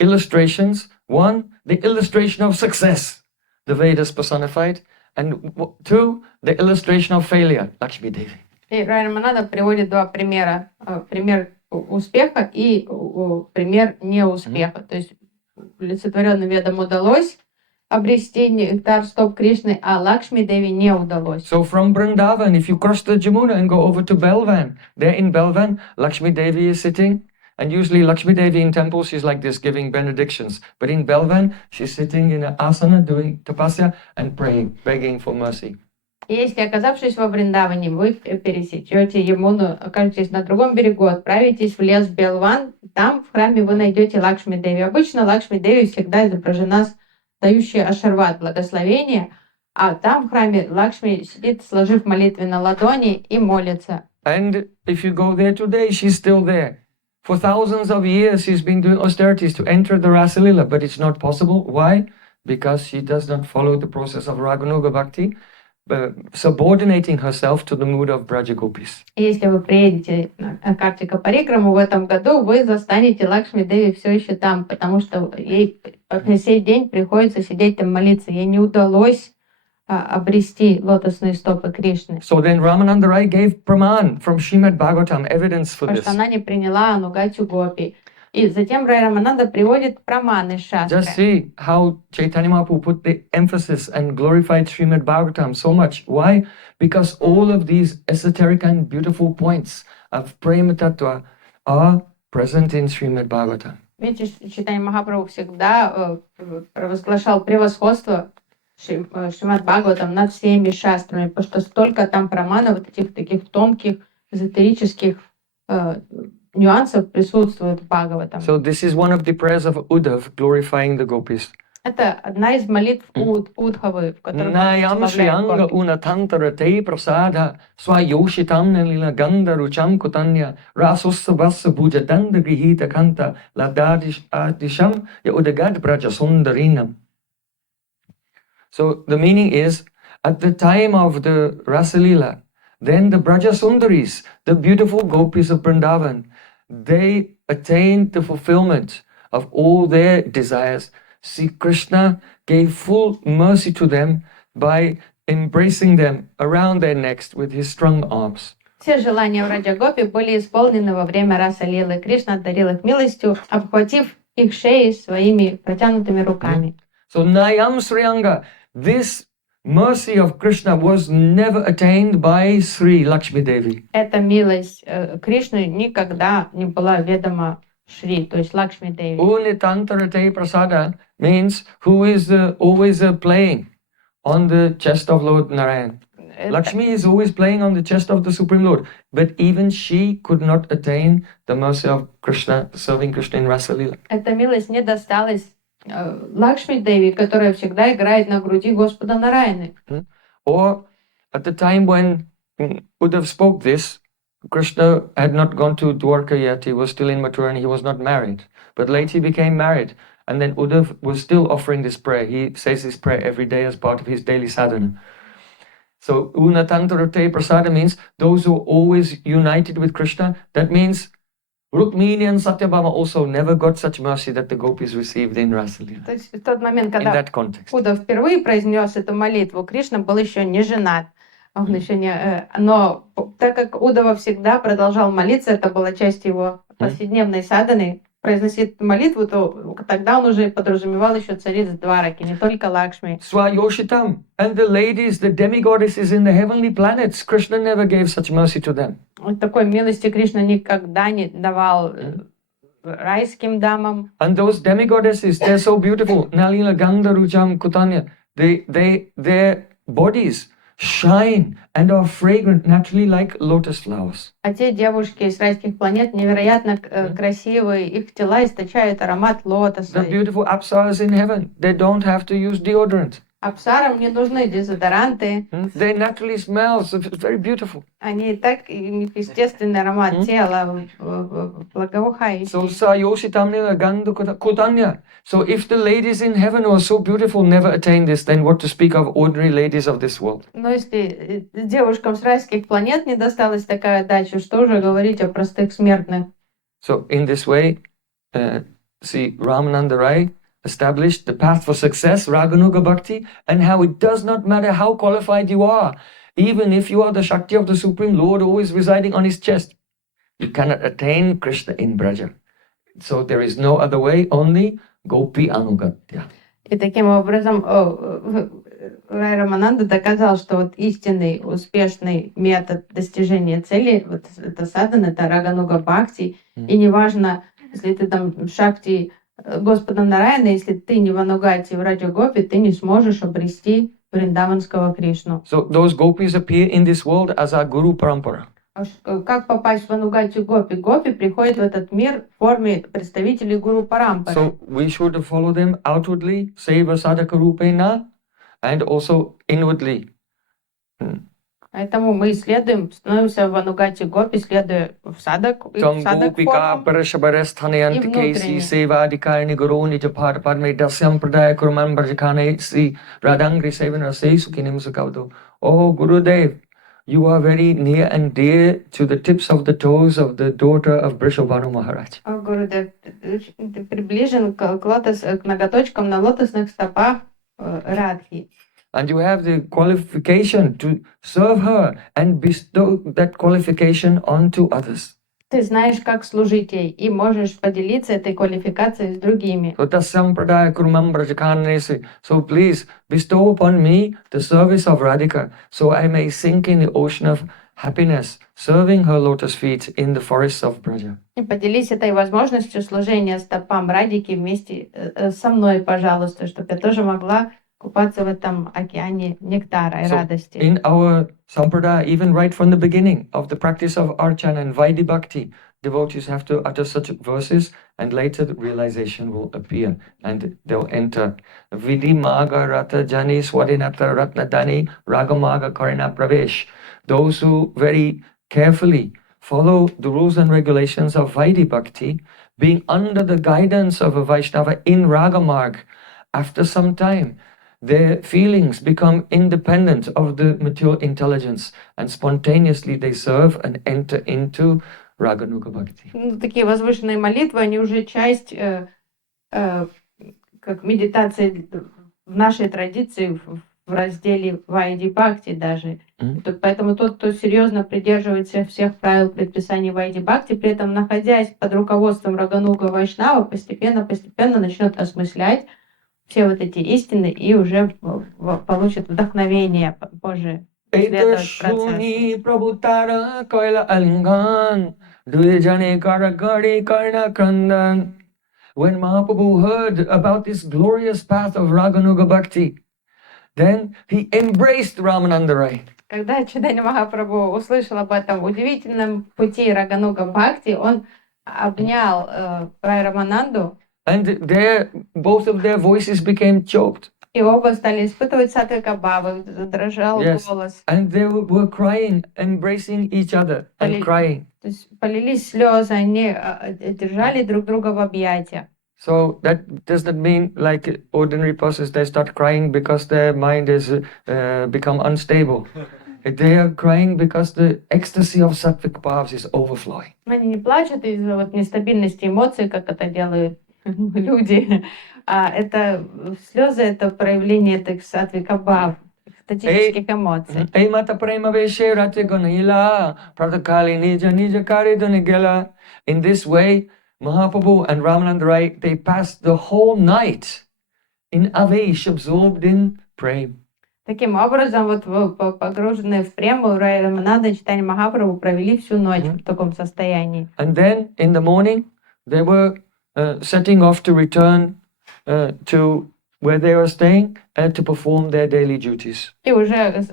illustrations. One, the illustration of success, the Vedas personified. And two, the illustration of failure, Lakshmi Devi. И Рамананда приводит два примера. Пример успеха и пример неуспеха. То есть олицетворенным ведом удалось обрести нектар стоп Кришны, а Лакшми Деви не удалось. So from Vrindavan, if you cross the Jamuna and go over to Belvan, there in Belvan, Lakshmi Devi is sitting. And usually Lakshmi Devi in temples, she's like this, giving benedictions. But in Belvan, she's sitting in an asana, doing tapasya and praying, begging for mercy. И если, оказавшись во Вриндаване, вы пересечете Ямуну, окажетесь на другом берегу, отправитесь в лес Белван, там в храме вы найдете Лакшми Деви. Обычно Лакшми Деви всегда изображена дающая ашарват, благословение, а там в храме Лакшми сидит, сложив молитвы на ладони и молится. And if you go there today, she's still there. For thousands of years, she's been doing austerities to enter the Rasalila, but it's not possible. Why? Because she does not follow the process of Raganuga Bhakti, subordinating herself to the mood of Braja Gopis. Если вы приедете на Картика Парикраму в этом году, вы застанете Лакшми Деви все еще там, потому что ей по сей день приходится сидеть там молиться. Ей не удалось обрести лотосные стопы Кришны. So then Ramananda Rai gave Praman from Srimad Bhagavatam evidence for Потому this. что она не приняла Анугатю Гопи. И затем Рай Рамананда приводит праманы шастры. Just see how Chaitanya Mahaprabhu put the emphasis and glorified Srimad Bhagavatam so much. Why? Because all of these esoteric and beautiful points of Prema Tattva are present in Srimad Bhagavatam. Видите, Чайтанья Махапрабху всегда провозглашал превосходство Шримад Бхагаватам над всеми шастрами, потому что столько там праманов, вот этих таких тонких, эзотерических нюансов присутствует в Бхагаватам. So this is one of the prayers of Uddhav glorifying the gopis. Это одна из молитв Удхавы, в которой Nayam Shriyanga Unatantara Te Prasada Swayoshitam Nalila Ganda Rucham Kutanya Rasussa Vassa Bhujadanda Grihita Kanta Ladadish Adisham Yaudagad Braja Sundarinam. So the meaning is, at the time of the Rasalila, then the Braja Sundaris, the beautiful gopis of Vrindavan, they attained the fulfillment of all their desires. See, Krishna gave full mercy to them by embracing them around their necks with his strong arms. Все желания Враджа Гопи были исполнены во время Раса Лилы. Кришна одарил их милостью, обхватив их шеи своими протянутыми руками. So Nayam Sriyanga, this mercy of Krishna was never attained by Sri Lakshmi Devi. Эта милость Кришны никогда не была ведома Шри, то есть Лакшми Деви. Unitantarate Prasada means who is always playing on the chest of Lord Narayan. Lakshmi is always playing on the chest of the Supreme Lord, but even she could not attain the mercy of Krishna, serving Krishna in Rasalila. Эта милость не досталась Лакшми Деви, которая всегда играет на груди Господа Нараяны. Or at the time when Uddhav spoke this, Krishna had not gone to Dwarka yet, he was still in Mathura and he was not married. But later he became married, and then Uddhav was still offering this prayer. He says this prayer every day as part of his daily sadhana. So Unatantarate Prasada means those who are always united with Krishna. That means Rukmini and Satyabhama also never got such mercy that the gopis received in Rasalila. То есть в тот момент, In когда that context. Удав впервые произнес эту молитву, Кришна был еще не женат. Он еще не, но так как Удава всегда продолжал молиться, это была часть его повседневной садханы, произносит молитву, то тогда он уже подразумевал еще цариц Двараки, не только Лакшми. Swayoshitam. And the ladies, the demigoddesses in the heavenly planets, Krishna never gave such mercy to them. Вот такой милости Кришна никогда не давал райским дамам. And those demigoddesses, they're so beautiful. Nalila Ganga Rujam Kutanya. Their bodies shine and are fragrant naturally like lotus flowers. А те девушки из райских планет невероятно красивые, их тела источают аромат лотоса. The beautiful apsaras in heaven, they don't have to use deodorant. Апсарам не нужны дезодоранты. They naturally smell, so it's very beautiful. Они и так естественный аромат тела, благоухающий. So Sayoshitam Nila Ganga Kutanya. So if the ladies in heaven who are so beautiful never attain this, then what to speak of ordinary ladies of this world? Но если девушкам с райских планет не досталась такая дача, что уже говорить о простых смертных? So in this way, see, Ramananda Rai established the path for success, Raganuga Bhakti, and how it does not matter how qualified you are, even if you are the Shakti of the Supreme Lord always residing on his chest, you cannot attain Krishna in Braja. So there is no other way, only Gopi Anugatya. И таким образом Рай Рамананда доказал, что вот истинный, успешный метод достижения цели, вот это садхана, это Рагануга Бхакти, и неважно, если ты там Шакти Господа Нараяна, если ты не в Анугате, в Раджа Гопи, ты не сможешь обрести Вриндаванского Кришну. So those gopis appear in this world as our Guru Parampara. Как попасть в Анугати Гопи? Гопи приходит в этот мир в форме представителей Гуру Парампары. So we should follow them outwardly, seva sadhaka rupena, and also inwardly. Поэтому мы исследуем, становимся в Анугати Гопи, следуя в садак Gopika parashabarasthanayanti kesi seva adhikarni guru nija padme dasyam pradaya kuruman brajakane si radangri sevana se sukinim sukavdo. Oh Gurudev, you are very near and dear to the tips of the toes of the daughter of Brishabhanu Maharaj. О, Гурудев, ты приближен к ноготочкам на лотосных стопах Радхи. And you have the qualification to serve her and bestow that qualification onto others. Ты знаешь, как служить ей, и можешь поделиться этой квалификацией с другими. So please bestow upon me the service of Radhika, so I may sink in the ocean of happiness, serving her lotus feet in the forests of Braja. И поделись этой возможностью служения стопам Радики вместе со мной, пожалуйста, чтобы я тоже могла купаться в этом океане нектара и радости. In our Sampradaya, even right from the beginning of the practice of Archana and Vaidhi Bhakti, devotees have to utter such verses, and later the realization will appear and they'll enter. Vidhi Maga Rata Jani Swadinata Ratna Dani Ragamaga Karina Pravesh. Those who very carefully follow the rules and regulations of Vaidhi Bhakti, being under the guidance of a Vaishnava in Ragamarg, after some time, their feelings become independent of the mature intelligence, and spontaneously they serve and enter into Raganuga Bhakti. Такие возвышенные молитвы, они уже часть как медитации в нашей традиции, в разделе Вайди Бхакти даже. Поэтому тот, кто серьезно придерживается всех правил предписаний Вайди Бхакти, при этом находясь под руководством Рагануга Вайшнава, постепенно начнет осмыслять все вот эти истины и уже получит вдохновение позже следовать процессу. When Mahaprabhu heard about this glorious path of Raganuga Bhakti, then he embraced Ramananda Rai. Когда Чайтанья Махапрабху услышал об этом удивительном пути Рагануга Бхакти, он обнял Рай Рамананду. And both of their voices became choked. И оба стали испытывать сатвика бхавы, задрожал голос. And they were crying, embracing each other and crying. То есть полились слезы, они держали друг друга в объятиях. So that does not mean like ordinary persons, they start crying because their mind has become unstable. They are crying because the ecstasy of sattvic bhavs is overflowing. Они не плачут из-за вот нестабильности эмоций, как это делают люди, а это слезы, это проявление этих сатвика бхав, экстатических эмоций. In this way, Mahaprabhu and Ramananda Rai, they passed the whole night in Avesh, absorbed in Prem. Таким образом, вот погруженные в прему, Рая Рамананда и Чайтанья Махапрабху провели всю ночь в таком состоянии. And then in the morning, they were setting off to return to where they were staying and to perform their daily duties. И уже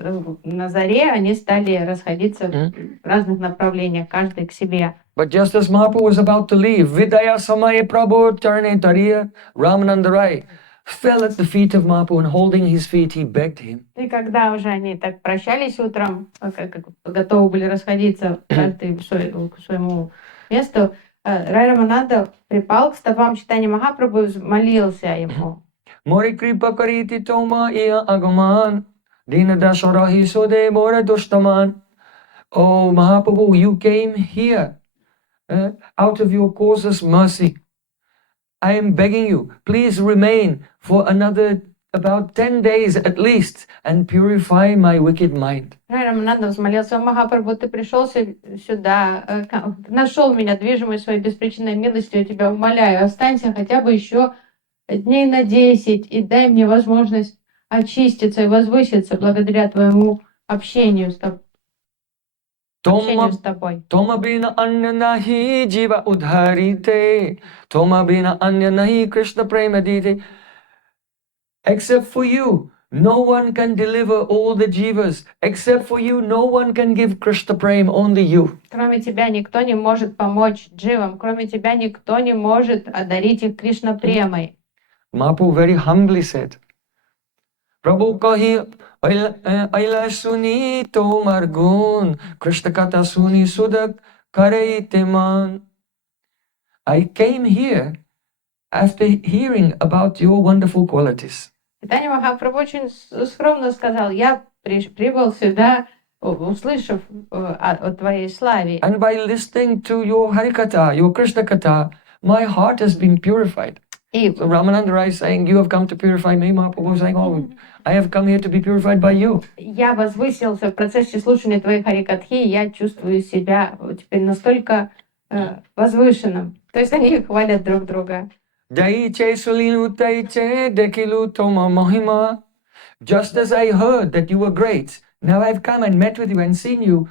на заре они стали расходиться в разных направлениях, каждый к себе. But just as Mahaprabhu was about to leave, Vidya Samaye Prabhu Tarne Tariya Ramananda Rai fell at the feet of Mahaprabhu and holding his feet, he begged him. И когда уже они так прощались утром, как готовы были расходиться, каждый к своему месту, Рай Рамананда припал к стопам Чайтаньи Махапрабху и молился ему. Mori kripa kariti toma iya agaman, dina dasarahi sode bora dushtaman. Oh Mahaprabhu, you came here out of your causeless mercy. I am begging you, please remain for another about 10 days at least and purify my wicked mind. Рай Рамананда взмолился: Махапрабху, ты пришел сюда, нашел меня, движимый своей беспричинной милостью, я тебя умоляю, останься хотя бы еще дней на 10 и дай мне возможность очиститься и возвыситься благодаря твоему общению с тобой. Toma bina anya nahi jiva udharite, Toma bina anya nahi Krishna premadite. Except for you, no one can deliver all the jivas. Except for you, no one can give Krishna prem, only you. Кроме тебя никто не может помочь дживам, кроме тебя никто не может одарить их Кришна премой. Mahaprabhu very humbly said, Prabhu kahi aila suni tomar gun, Krishna kata suni sudak karaite man. I came here after hearing about your wonderful qualities. Чайтанья Махапрабху очень скромно сказал: я прибыл сюда, услышав о твоей славе. And by listening to your Harikatha, your Krishna Katha, my heart has been purified. So Ramananda Rai is saying, you have come to purify me. Mahaprabhu is saying, oh, I have come here to be purified by you. Я возвысился в процессе слушания твоей Харикатхи, и я чувствую себя теперь настолько возвышенным. То есть они хвалят друг друга. Just as I heard that you were great, now I've come and met with you and seen you.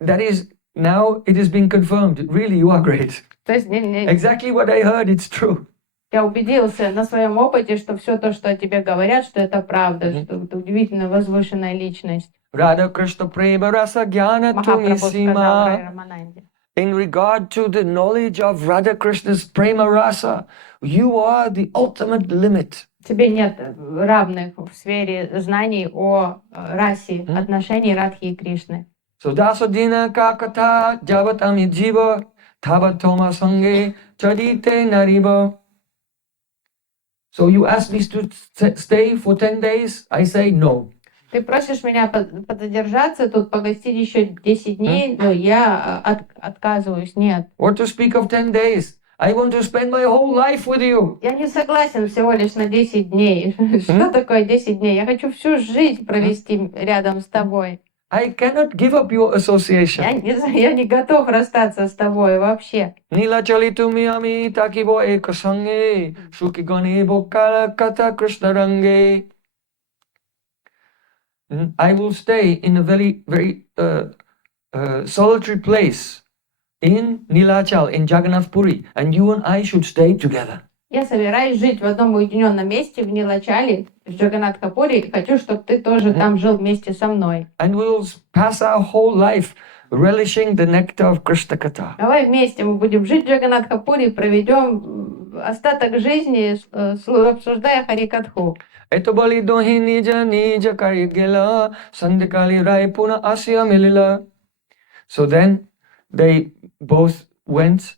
That is, now it has been confirmed. Really, you are great. То есть Exactly what I heard, it's true. Я убедился на своем опыте, что все то, что о тебе говорят, что это правда, что ты удивительно возвышенная личность. Radha Krishna Prema Rasa Jnana Махапрабху сказал Рай Tumisima. Рамананде. In regard to the knowledge of Radha Krishna's Prema Rasa, you are the ultimate limit. Тебе нет равных в сфере знаний о расе отношений Радхи и Кришны. So Dasodina Kakata Javatami Jiva Tabatoma Sange Chadite Nariba. So you ask me to stay for 10 days? I say no. Ты просишь меня подзадержаться, тут погостить еще 10 дней, но я отказываюсь, нет. What to speak of 10 days? I want to spend my whole life with you. Я не согласен всего лишь на 10 дней. Что такое 10 дней? Я хочу всю жизнь провести рядом с тобой. I cannot give up your association. Я не готов расстаться с тобой вообще. Nila chalitu miyami takibo ekasange, sukigani bokala kata Krishna range. I will stay in a very, very solitary place in Nilachal, in Jagannath Puri, and you and I should stay together. Я собираюсь жить в одном уединенном месте в Нилачале, в Джаганнатхапуре, и хочу, чтобы ты тоже там жил вместе со мной. And we'll pass our whole life relishing the nectar of Krishna Katha. Давай вместе мы будем жить в Джаганнатхапуре и проведем остаток жизни, обсуждая Харикатху. Это бали доhi nija nija karigela, sandhikali rai puna asya milila. So then they both went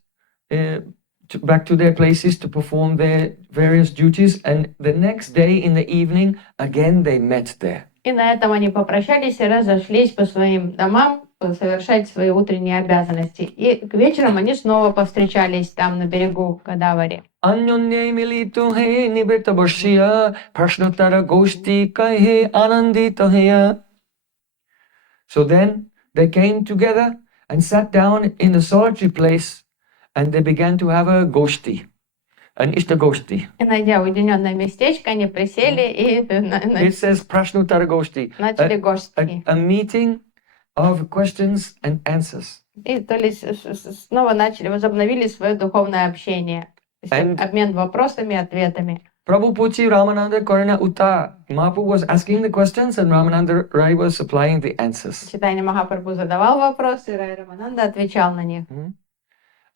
back to their places to perform their various duties, and the next day in the evening again they met there. И на этом они попрощались и разошлись по своим домам совершать свои утренние обязанности. И к вечерам они снова повстречались там на берегу Годавари. Anyonye militu he nibeta bashya, prashnotara goshti kahe anandita heya. So then they came together and sat down in a solitary place and they began to have a goshti, an ishtagoshti. И, найдя уединенное местечко, они присели и It says prashnuttara goshti, начали гостьи. a meeting of questions and answers. И то ли снова возобновили свое духовное общение. То есть обмен вопросами и ответами. Prabhupada Ramananda Karana Uta. Mahaprabhu was asking the questions and Ramananda Rai was supplying the answers. Чайтанья Махапрабху задавал вопросы, Рай Рамананда отвечал на них.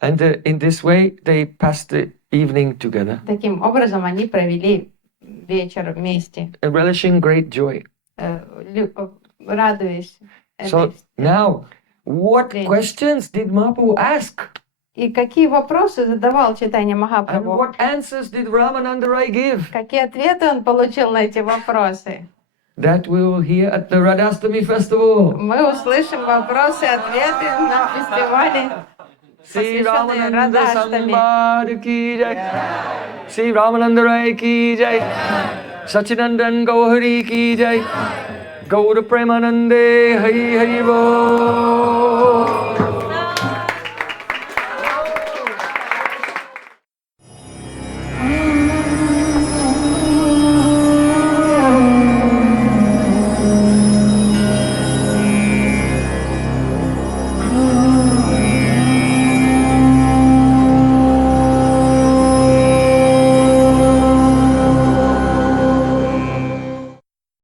And in this way, they passed the evening together. Таким образом, они провели вечер вместе, Relishing great joy. радуясь. So now, what questions did Mahaprabhu ask? И какие вопросы задавал Чайтанья And Махапрабху? what answers did Ramananda Rai give? Какие ответы он получил на эти вопросы? That we will hear at the Radhastami festival. Мы услышим вопросы и ответы на фестивале, Sri посвященные Ramananda Радхаштами. Samvada ki jai. Sri Ramananda Rai ki jai. Sachinandan Gauhari ki jai. Gaura Premanande Hari Hari Bo.